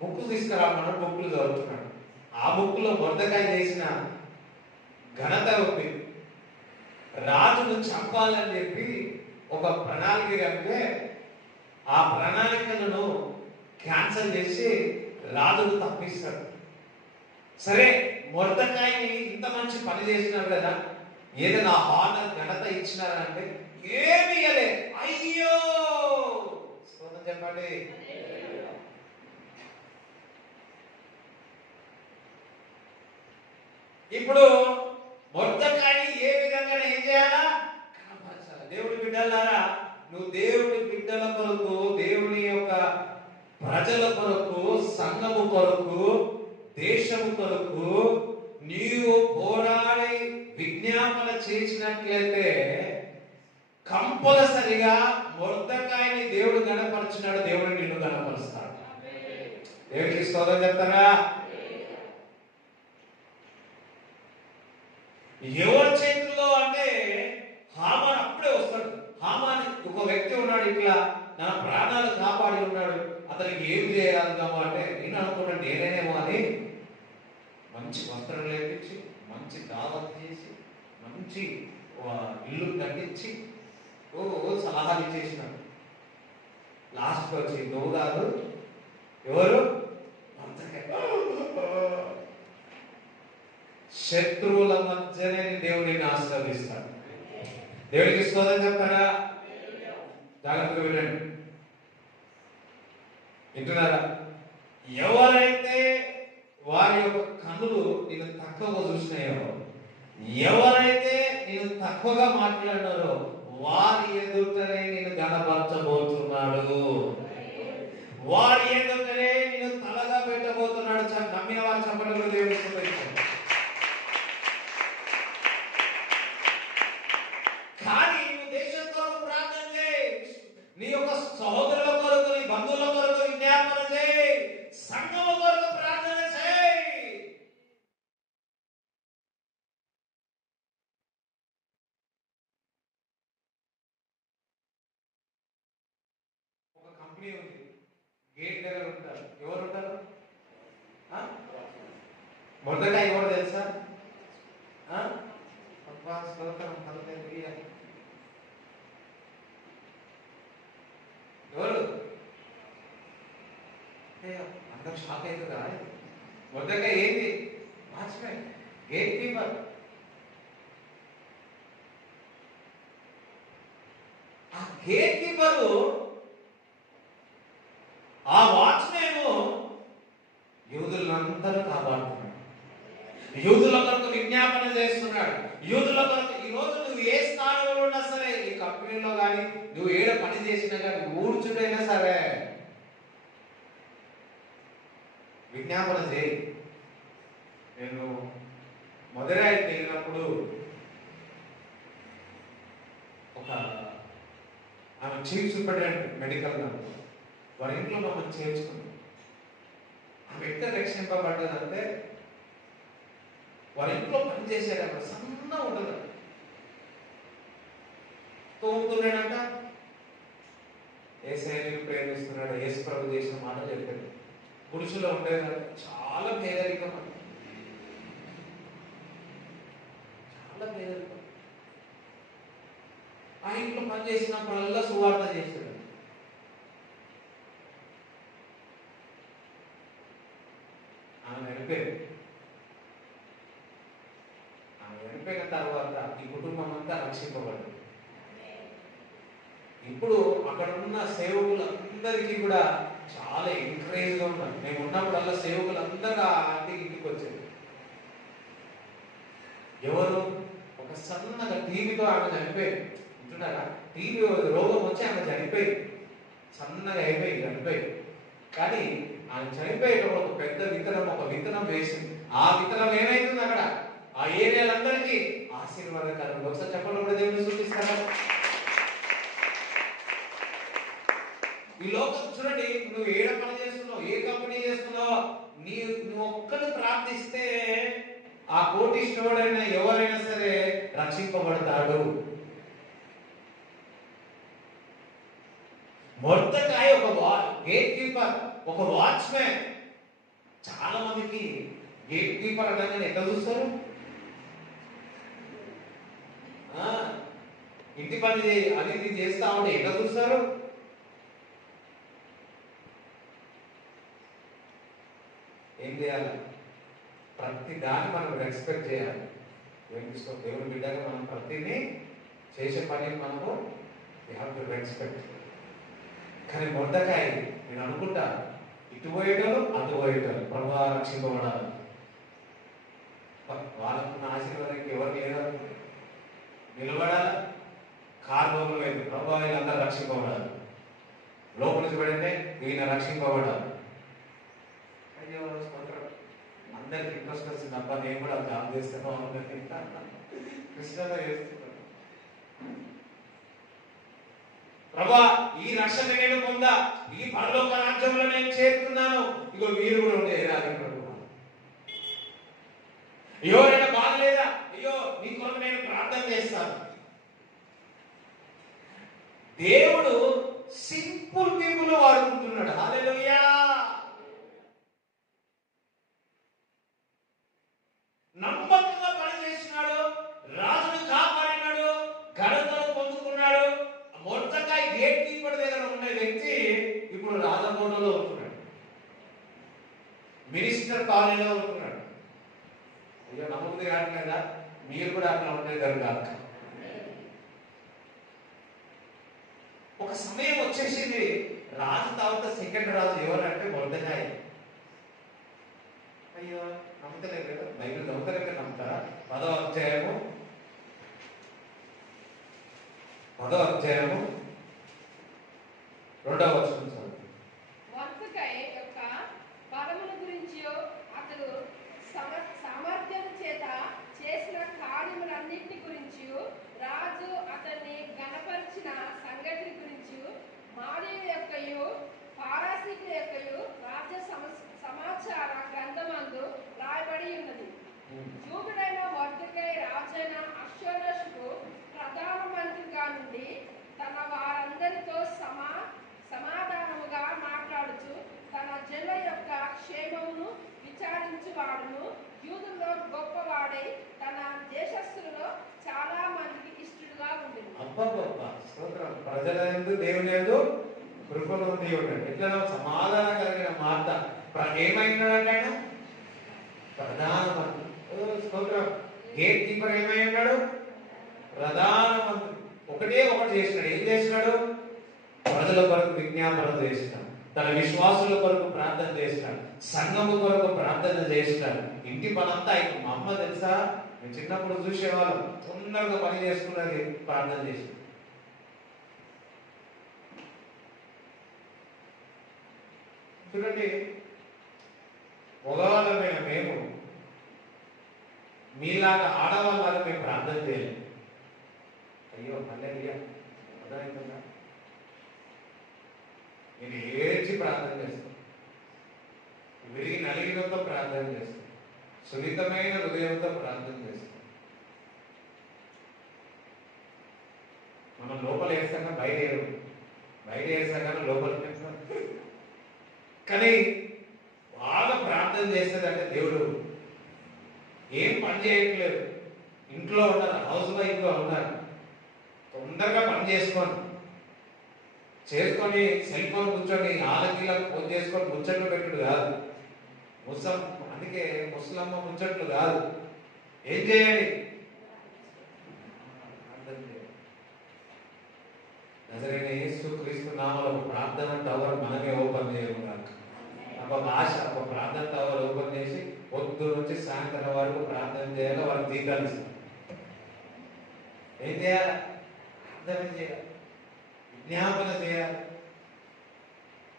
బుక్లు తీసుకురామన్నాడు, బుక్లు చదువుతున్నాడు. ఆ బుక్లో మొర్దెకై చేసిన ఘనత ఉంది. రాజును చంపాలని చెప్పి ఒక ప్రణాళిక కడితే ఆ ప్రణాళికలను క్యాన్సల్ చేసి రాజును తప్పిస్తాడు. సరే, మొర్దెకాయిని ఇంత మంచి పని చేసినారు కదా, ఏదైనా హానర్ ఘనత ఇచ్చినారా అంటే ఏమి ఇయ్యలే. అయ్యో, స్తోత్రం చెప్పండి. ఇప్పుడు మొర్దెకాయి ఏ విధంగా ఏం చేయాలా? కనపరచాలి. దేవుడి బిడ్డలారా, నువ్వు దేవుడి బిడ్డల కొరకు, దేవుని యొక్క ప్రజల కొరకు, సంఘము కొరకు, దేశము కొరకు నీవు పోరాడి విజ్ఞాపన చేసినట్లయితే కంపల్సరిగా మొర్దెకాయిని దేవుడు గణపరిచినాడు, దేవుడు నిన్ను గణపరుస్తాడు. దేవుడికి స్తోత్రం చెప్తారా? ఎవరి చేతుల్లో అంటే హామాన్ అప్పుడే వస్తాడు. హామాన్ ఒక వ్యక్తి ఉన్నాడు, ఇట్లా నా ప్రాణాలు కాపాడి ఉన్నాడు, అతనికి ఏం చేయాలి అంటే నేను అనుకున్నాను నేనేమో అని మంచి వస్త్రం లేపించి, మంచి దావత్ చేసి, మంచి ఇల్లు కట్టించి సలహాలు ఇచ్చేసినాడు. లాస్ట్ వచ్చి నువ్వు కాదు, ఎవరు? శత్రువుల మధ్యనే దేవుడిని ఆశీర్వదిస్తాడు. దేవుడికి స్తోత్రం చెప్తారా? జాగ్రత్తగా వినండి, వింటున్నారా? ఎవరైతే వారి యొక్క కన్నులు నేను తక్కువగా చూసినాయో, ఎవరైతే నేను తక్కువగా మాట్లాడినారో వారి ఎదుటనే నేను గణపరచబోతున్నాడు. వారి ఎదుటనే నేను తలగా పెట్టబోతున్నాడు. నమ్మిన వారి చెప్పడం దేవుడికి స్తోత్రం. కానీ నువ్వు దేశం కొరకు ప్రార్థన చేయి, నీ యొక్క సహోదరుల కొరకు, నీ బంధువుల కొరకు విజ్ఞాపన చేయి, సంఘం కొరకు ప్రార్థన చేయి. ఒక కంపెనీ ఉంది, గేట్ దగ్గర ఉంటారు. ఎవరు ఉంటారు? మొర్దెకాయి ఎవరు తెలుసా? ఎవరు? అందరూ షాక్ అవుతుందా? మొర్దెకాయి ఏంటి? Watchman, gate keeper. ఆ గేట్ కీపరు, ఆ వాచ్మెన్ యూదులందరూ కాపాడుతున్నాడు, యూదుల కొరకు విజ్ఞాపన చేస్తున్నాడు, యూదుల కొరకు. ఈ రోజు నువ్వు ఏ స్థానంలో ఉన్నా సరే, ఈ కంపెనీలో కానీ నువ్వు ఏడ పని చేసినా కానీ, ఊడ్చుడైనా సరే విజ్ఞాపన చేయి. నేను మదురైకి వెళ్ళినప్పుడు ఒక ఆమె చీఫ్ సూపరింటెండెంట్ మెడికల్ దాంట్లో వారి ఇంట్లో మమ్మల్ని చేర్చుకుంది. ఆమె ఎంత రక్షింపబడ్డదంటే వారి ఇంట్లో పని చేసేటప్పుడు సన్నగా ఉండదు, తోముతున్నాడంట, ఏసైని ప్రేమిస్తున్నాడు, యేసు ప్రభు చేసిన మాట చెప్పాడు. పురుషులు ఉండేదంట, చాలా పేదరికం, చాలా పేదరికం. ఆ ఇంట్లో పని చేసినప్పుడల్లా సువార్త చేశాడు. ఆమె చనిపోయిన తర్వాత ఈ కుటుంబం అంతా రక్షింపబడింది. ఇప్పుడు అక్కడ ఉన్న సేవకులందరికీ కూడా చాలా ఎంకరేజ్గా ఉన్నారు. మేము ఉన్నప్పుడల్లా సేవకులందరూ ఆ ఇంటికి వచ్చారు. ఎవరు? ఒక సన్నగా టీవీతో ఆమె చనిపోయింది. వింటున్నారా? టీవీ రోగం వచ్చి ఆమె చనిపోయింది, సన్నగా అయిపోయి చనిపోయింది. కానీ ఆమె చనిపోయేటప్పుడు ఒక పెద్ద విత్తనం, ఒక విత్తనం వేసింది. ఆ విత్తనం ఏమైతుంది అక్కడ? ఆ ఏరియాలందరికీ ఆశీర్వాదకరం. ఒకసారి చెప్పండి, కూడా దేవుని సూచిస్తారా? ఈ లోకం చూడండి, నువ్వు ఏడ పని చేస్తున్నావు, ఏ కంపెనీ చేస్తున్నావు, నువ్వు ఒక్కరు ప్రార్థిస్తే ఆ కోటీశ్వరుడైనా ఎవరైనా సరే రక్షింపబడతాడు. మొర్దెకాయి ఒక గేట్ కీపర్, ఒక వాచ్మెన్. చాలా మందికి గేట్ కీపర్ అనగానే ఎక్కడ చూస్తారు? ఇంటి పని అది ఇది చేస్తా ఉంటే ఎట్లా చూస్తారు? ఏం చేయాలి? ప్రతి దాన్ని మనం రెస్పెక్ట్ చేయాలి. దేవుని బిడ్డగా మనం ప్రతిని చేసే పని మనము రెస్పెక్ట్. కానీ మొర్దెకాయి నేను అనుకుంటా, ఇటు పోయేటోళ్ళు అటు పోయేటోళ్ళు ప్రభా రక్షింపబడాలి, వాళ్ళకున్న ఆశీర్వాదానికి ఎవరు లేదా నిలబడాలి. కారు లోపల అయితే ప్రభా వీళ్ళందరూ రక్షింపబడాలి, లోపల నుంచి పడితే ఈయన రక్షింపబడాలి. అయ్యో అందరికి ఇంట్రెస్ట్ వచ్చింది, అబ్బా నేను కూడా జాబ్ చేస్తాను అందరికీ కృష్ణలో చేస్తున్నాను. ప్రభా ఈ రక్షణ నేను పొందా, ఈ పరలోక రాజ్యంలో నేను చేరుతున్నాను, ఇగో మీరు కూడా ఉండేరాలి ప్రభు. ఎవరైనా బాగలేదా, అయ్యో నీ కొరకు నేను ప్రార్థన చేస్తాను. దేవుడు సింపుల్ పీపుల్ వాడుకుంటున్నాడు. హల్లెలూయా. నమ్మకంగా పని చేసినాడు, రాజును కాపాడినాడు, ఘనతను పొందుకున్నాడు. మొర్దెకాయి గేట్ కీపర్ దగ్గర ఉండే వ్యక్తి ఇప్పుడు రాజకోటలో ఉంటున్నాడు, మినిస్టర్ కాలనీలో ఉంటున్నాడు. అయ్యో నమ్మకం కాదు కదా, మీరు కూడా అట్లా ఉండేదారు కాదు. ఒక సమయం వచ్చేసింది, రాజు తర్వాత సెకండ్ రాజు ఎవరంటే మొర్దెకాయి. అయ్యో నమ్మతలేదు కదా, బైబిల్ నమ్మతలేక నమ్ముతారా? 10వ అధ్యాయము 2వ వచనం చదువు. మొర్దెకాయి యొక్క బలమును గురించియో అతడు సామర్థ్యం చేత చేసిన కార్యములన్నింటి గురించి రాజు అతన్ని గణపరిచిన సంగతి గురించి మారేవు యొక్కయు పారాసీకుల యొక్కయు రాజ్య సమాచార గ్రంథమందు రాయబడి ఉన్నది. జూదుడైన మొర్దెకాయి రాజైన అష్షూరోషుకు ప్రధాన మంత్రిగా నుండి తన వారందరితో సమాధానముగా మాట్లాడుచు తన జనుల యొక్క క్షేమమును విచారించువాడును, యూదుల్లో గొప్పవాడై తన దేశస్థులలో చాలా మందికి ఇష్టడుగా ఉండేది. అబ్బబ్బబ్బా స్తోత్రం. ప్రజలందు దేవుని యందు కృపలో దేవుడు ఎట్లా సమాధానం కలిగిన మాట ఏమైనాడంటే ఆయన ప్రధానమంత్రి. స్తోత్రం. గేట్ కీపర్ ఏమై ఉన్నాడు? ప్రధానమంత్రి. ఒకటి చేసినాడు. ఏం చేసినాడు? ప్రజల కొరకు విజ్ఞాపన చేసినాడు, తన విశ్వాసుల కొరకు ప్రార్థన చేసినాడు, సంఘము కొరకు ప్రార్థన చేసినాడు. ఇంటి పనంతా ఆయన మా అమ్మ తెలుసా, మేము చిన్నప్పుడు చూసేవాళ్ళం, తొందరగా పని చేసుకున్నది ప్రార్థన చేసి. చూడండి, మగవాళ్ళమైన మేము మీలాగా ఆడవాళ్ళగా మేము ప్రార్థన చేయలేము. అయ్యో హల్లెలూయా, అర్థమవుతుందా? నేను ఏడ్చి ప్రార్థన చేస్తాను, విరిగి నలిగినంతో ప్రార్థన చేస్తాను, సున్నితమైన హృదయంతో ప్రార్థన చేస్తాను. మనం లోపల వేస్తాక బయట వేస్తాక లోపల వేస్తాం. కానీ బాగా ప్రార్థన చేస్తుందంటే దేవుడు ఏం పని చేయట్లేదు, ఇంట్లో ఉన్నారు, హౌస్ వైఫ్గా ఉన్నారు, తొందరగా పని చేసుకొని సెల్ ఫోన్ కూర్చొని ఆలకీలకు ఫోన్ చేసుకొని ముచ్చట్లు పెట్టుడు కాదు, అందుకే ముసలమ్మ ముచ్చట్లు కాదు. ఏం చేయాలి? నజరేయుడైన యేసుక్రీస్తు నామములో ఒక ప్రార్థన టవర్ మనమే ఓపెన్ చేయము కాక. ఒక ఆశ, ఒక ప్రార్థన టవర్ ఓపెన్ చేసి పొద్దు నుంచి సాయంత్రం వరకు ప్రార్థన చేయాలి, వాళ్ళకి జీతాలు ఇస్తాం. ఏం చేయాలి? ప్రార్థన చేయాలి, విజ్ఞాపన చేయాలి.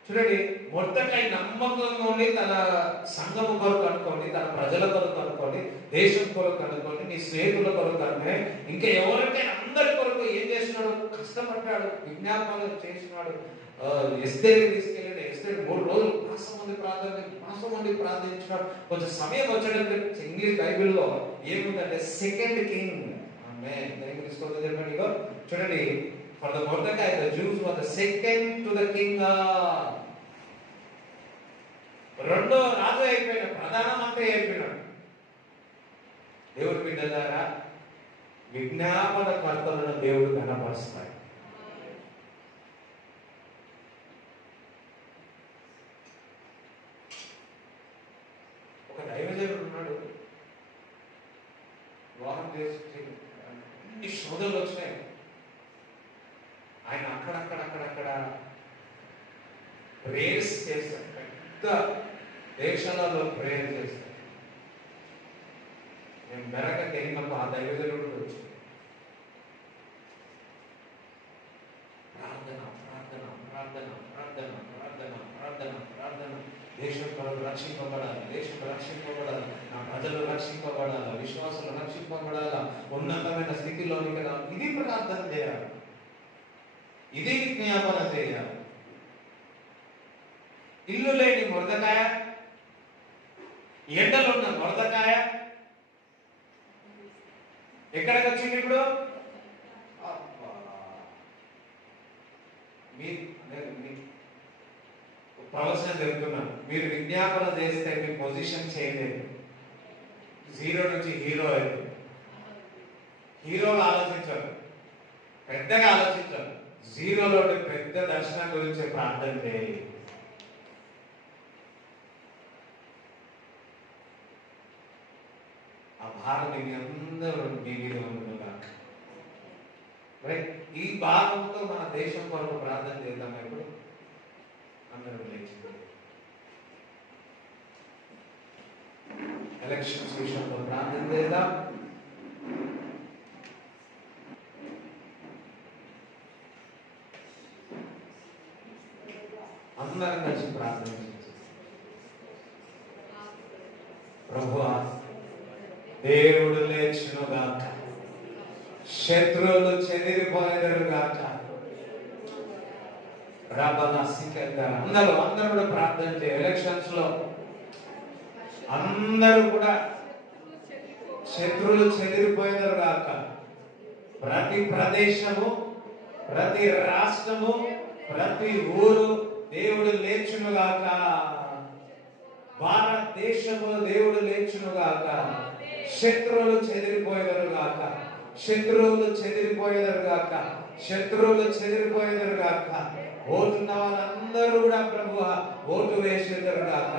చూడండి, మొర్దెకాయి నమ్మకంగా ఉండి తన సంఘము కొరకు అనుకోండి, తన ప్రజల కొరకు అనుకోండి, దేశం కొరకు అనుకోండి, నీ స్నేహితుల కొరకు అనుకోండి, ఇంకా ఎవరంటే అందరి కొరకు ఏం చేసినాడు? కష్టపడ్డాడు, విజ్ఞాపన చేసినాడు. ఎస్తేరుని తీసుకెళ్ళాడు. ఎస్తేరు 3 రోజులు మాసం మంది ప్రార్థించినాడు. కొంచెం సమయం వచ్చాడంటే ఇంగ్లీష్ బైబిల్లో ఏముందంటే సెకండ్ కింగ్. చెప్పండి, చూడండి, for the Mordecai, the Jews were the second to the king. రెండో రాజు అయిపోయిన, ప్రధానమంత్రి అయిపోయినాడు. దేవుడి బిడ్డలారా, విజ్ఞాపన కర్తలను దేవుడు కనపరుస్తాడు. ఒక దైవజనుడు ఉన్నాడు, వివాహం చేసి అన్ని శోధనలు వచ్చినాయి. ఆయన అక్కడక్కడ ప్రేయర్స్ చేస్తాడు, పెద్ద దేశాలలో ప్రేయర్ చేస్తాడు. నేను మెరక తెలియనప్పుడు ఆ దైవజనుడు వచ్చి ప్రార్థన ప్రార్థన ప్రార్థన ప్రార్థన ప్రార్థన ప్రార్థన ప్రార్థన దేశం రక్షింపబడాలి, దేశం రక్షింపబడాలి, నా ప్రజలు రక్షింపబడాలి, విశ్వాసులు రక్షింపబడాలి, ఉన్నతమైన స్థితిలోనికి రా. ఇది ప్రార్థన చేయాలి, ఇది విజ్ఞాపన చేయాలి. ఇల్లు లేని మొర్దెకాయ, ఎండలో ఉన్న మొర్దెకాయ ఎక్కడికి వచ్చింది ఇప్పుడు? ప్రవచనం చెప్తున్నాను, మీరు విజ్ఞాపన చేస్తే మీ పొజిషన్ చేంజ్ అయింది. 0 నుంచి హీరో అయింది. హీరోలు ఆలోచించారు, పెద్దగా ఆలోచించారు. 0లో పెద్ద దర్శనం గురించి ప్రార్థన చేయాలి. ఆ భారం మీ అందరూ మీ మీద ఉంటుందా? ఈ భారంతో మన దేశం కొరకు ప్రార్థన చేద్దాం. ఇప్పుడు అందరూ లేచి ఎలక్షన్స్ విషయంలో ప్రార్థన చేద్దాం. అందరం కలిసి ప్రార్థన చేద్దాం. ప్రభువా, దేవుడు లేచునుగాక, శత్రువులు చెదిరిపోయేదరుగాక. అందరూ కూడా ప్రార్థన చేయాలి. ఎలక్షన్స్ లో అందరూ కూడా శత్రువులు చెదిరిపోయేదరుగాక. ప్రతి ప్రదేశము, ప్రతి రాష్ట్రము, ప్రతి ఊరు దేవుడు లేచునుగాక. భారతదేశము దేవుడు లేచునుగాక. శత్రువులు చెదిరిపోయేదరుగాక, శత్రువులు చెదిరిపోయేదరుగాక, శత్రువులు చెదిరిపోయేదరుగాక. ఓటున్న వాళ్ళందరూ కూడా ప్రభువా ఓటు వేసేదరుగాక.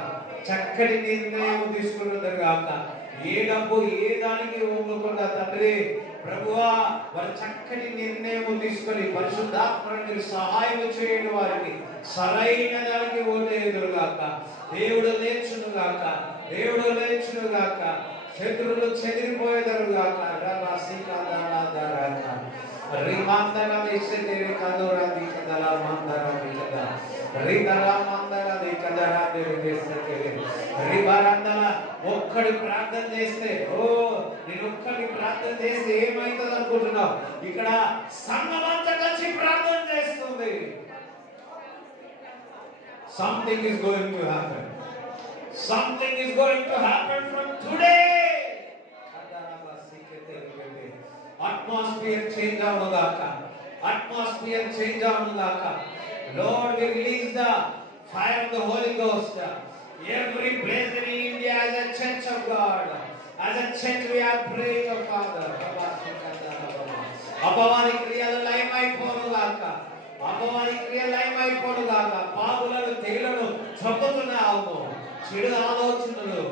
చక్కటి నిర్ణయం తీసుకున్నదరుగాక. ఏ డబ్బు ఏ దానికి ఒప్పుకుండా తండ్రి ప్రభువా వారి చక్కటి నిర్ణయం తీసుకొని పరిశుద్ధాత్మను మీరు సహాయం చేయండి. వారికి సరైన దానికి ఓటు ఎదురుగాక. దేవుడు లేచునుగాక, దేవుడు లేచునుగాక. శత్రువులు చెదిరిపోయేదరుగాక. ఒక్కడి ప్రార్థన చేస్తే, నేను ఒక్కడి ప్రార్థన చేస్తే ఏమైతుంది అనుకుంటున్నావు? ఇక్కడ సంఘమంతా కలిసి ప్రార్థన చేస్తుంది. Something is going to happen. Something is going to happen from today. Atmosphere change avunagaaka. Atmosphere change avunagaaka. Lord, we release the fire of the Holy Ghost. Every place in India as a church of God. As a church we are praying, oh Father. అపవాది క్రియలు లయమైపోనుగాక. అపవాది క్రియలు లయమైపోనుగాక. పాపులను తెగులను చంపుతున్నాము. చెడు ఆలోచనలు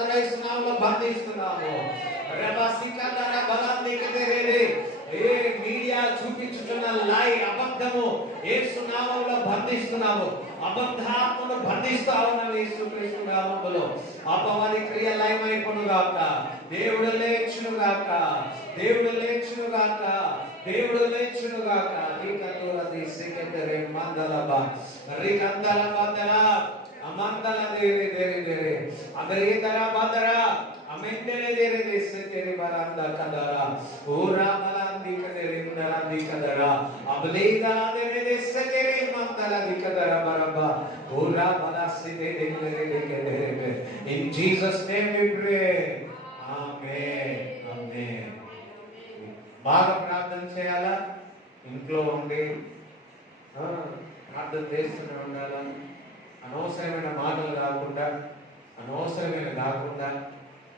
దురైస్తున్నాము, బంధిస్తున్నాము. Media చూపించుతున్న లై అబద్ధము యేసు నామములో బంధిస్తున్నాము. అబద్ధాత్మను బంధిస్తా ఉన్నాము యేసు క్రీస్తు నామములో. అపవాది క్రియ లయమైపోనుగాక. దేవుడు లేచునుగాక, దేవుడు లేచునుగాక, దేవుడు లేచునుగాక. రీకందులది సికెదరే మందలబా రీకందలబదరా అమందల దేవి దేవి దేవి అగరీదర బదర అమెందెల దేవి దేశ తెరి బరంద కదరా ఓరా బలంది కదరి ఇందరంది కదరా అబలీదల దేవి దేశ తెరి మందల దికదర బరబా ఓరా బలసి దేవి దేవి దేవి. ఇన్ జీసస్ నేమ్ వి ప్రే. ఆమేన్, ఆమేన్. బాగా ప్రార్థన చేయాలా? ఇంట్లో ఉండి ప్రార్థన చేస్తూనే ఉండాలా? అనవసరమైన మాటలు కాకుండా, అనవసరమైన కాకుండా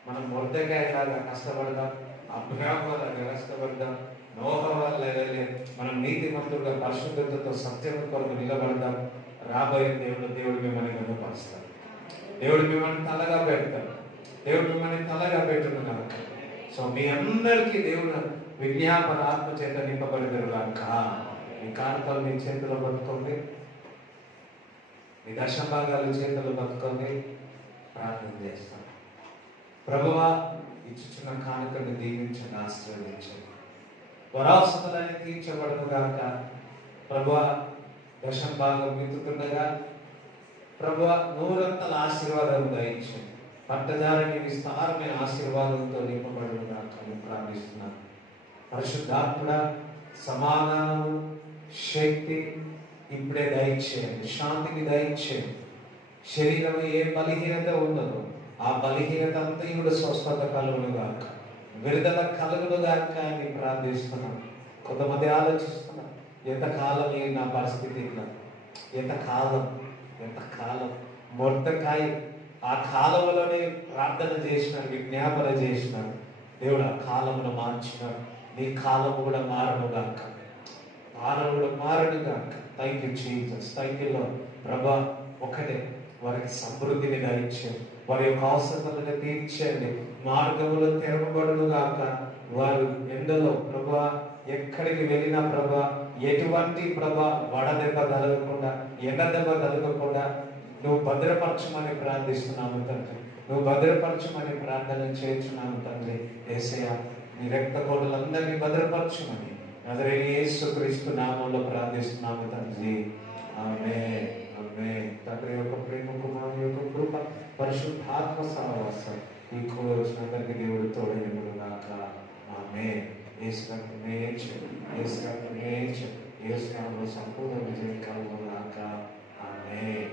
మనం మొర్దెకాయలాగా కష్టపడదాం, అబ్రాహాము లాగా కష్టపడదాం, నోహ వాళ్ళ మనం నీతిమంతులుగా పరిశుద్ధతతో సత్యం కొరకు నిలబడదాం. రాబోయే దేవుడు మిమ్మల్ని గొప్పపరుస్తాడు. దేవుడు మిమ్మల్ని తలగా పెడతాడు. దేవుడు మిమ్మల్ని తలగా పెట్టుకున్నాడు. సో మీ అందరికీ దేవుడు విజ్ఞాపన ఆత్మ చేత నింపబడినరుగాక. మీ కానుకలు మీ చేతిలో పట్టుకోండి, మీ దశభాగాలు చేతులు పట్టుకోండి, ప్రార్థన చేస్తాం. ప్రభువా, ఇచ్చుచున్న కానుకను దీవించండి, ఆశీర్వదించండి. వరాసతలని తీర్చబడను గాక. ప్రభువా, దశభాగం విత్తుతుండగా ప్రభువా నూరంతల ఆశీర్వాదం దయచేయండి. పట్టదారిని విస్తారమైన ఆశీర్వాదంతో నింపబడును గాక అని ప్రార్థిస్తున్నాను. పరిశుద్ధాత్ముడా, సమాధానం, శక్తి ఇప్పుడే దయచేయండి. శాంతిని దయచేయండి. శరీరం ఏ బలహీనత ఉన్నదో ఆ బలహీనత అంతా కూడా స్వస్థత కలుగును గాక, విడుదల కలుగును గాక అని ప్రార్థిస్తున్నాను. కొంతమంది ఆలోచిస్తున్నారు, ఎంతకాలం నా పరిస్థితి ఇట్లా, ఎంతకాలం మొర్దెకాయ ఆ కాలంలోనే ప్రార్థన చేసినాడు, విజ్ఞాపన చేసినాడు. దేవుడు ఆ కాలమును మార్చినాడు. నీ కాలం కూడా మారను గాక, మారను గాక. Thank you Jesus, thank you lord. ప్రభా, ఒకటే వారికి సమృద్ధిని దయచేయండి, వారి యొక్క అవసరాలను తీర్చేయండి, మార్గములు తెరవబడును గాక. వారు ఎండలో ప్రభా ఎక్కడికి వెళ్ళినా ప్రభా ఎటువంటి ప్రభా వడదెబ్బ కలగకుండా, ఎండ దెబ్బ కలగకుండా నువ్వు భద్రపరచమని ప్రార్థిస్తున్నాము తండ్రి. నువ్వు భద్రపరచమని ప్రార్థన చేస్తున్నాము తండ్రి. యేసయ్య, నీ రక్త కోటలందరినీ భద్రపరచమని నజరేయుడైన యేసుక్రీస్తు నామములో ప్రార్థిస్తున్నాము తండ్రి. ఆమేన్, ఆమేన్. తండ్రి యొక్క ప్రేమ, కుమారుని యొక్క కృప, పరిశుద్ధాత్మ సహవాసం ఈ కూడొచ్చిన అందరికీ దేవుడు తోడైనను గాక. ఆమేన్. యేసు రక్తమే జయం, యేసు రక్తమే జయం, యేసు నామములో సంపూర్ణ విజయం కలుగును గాక. ఆమేన్.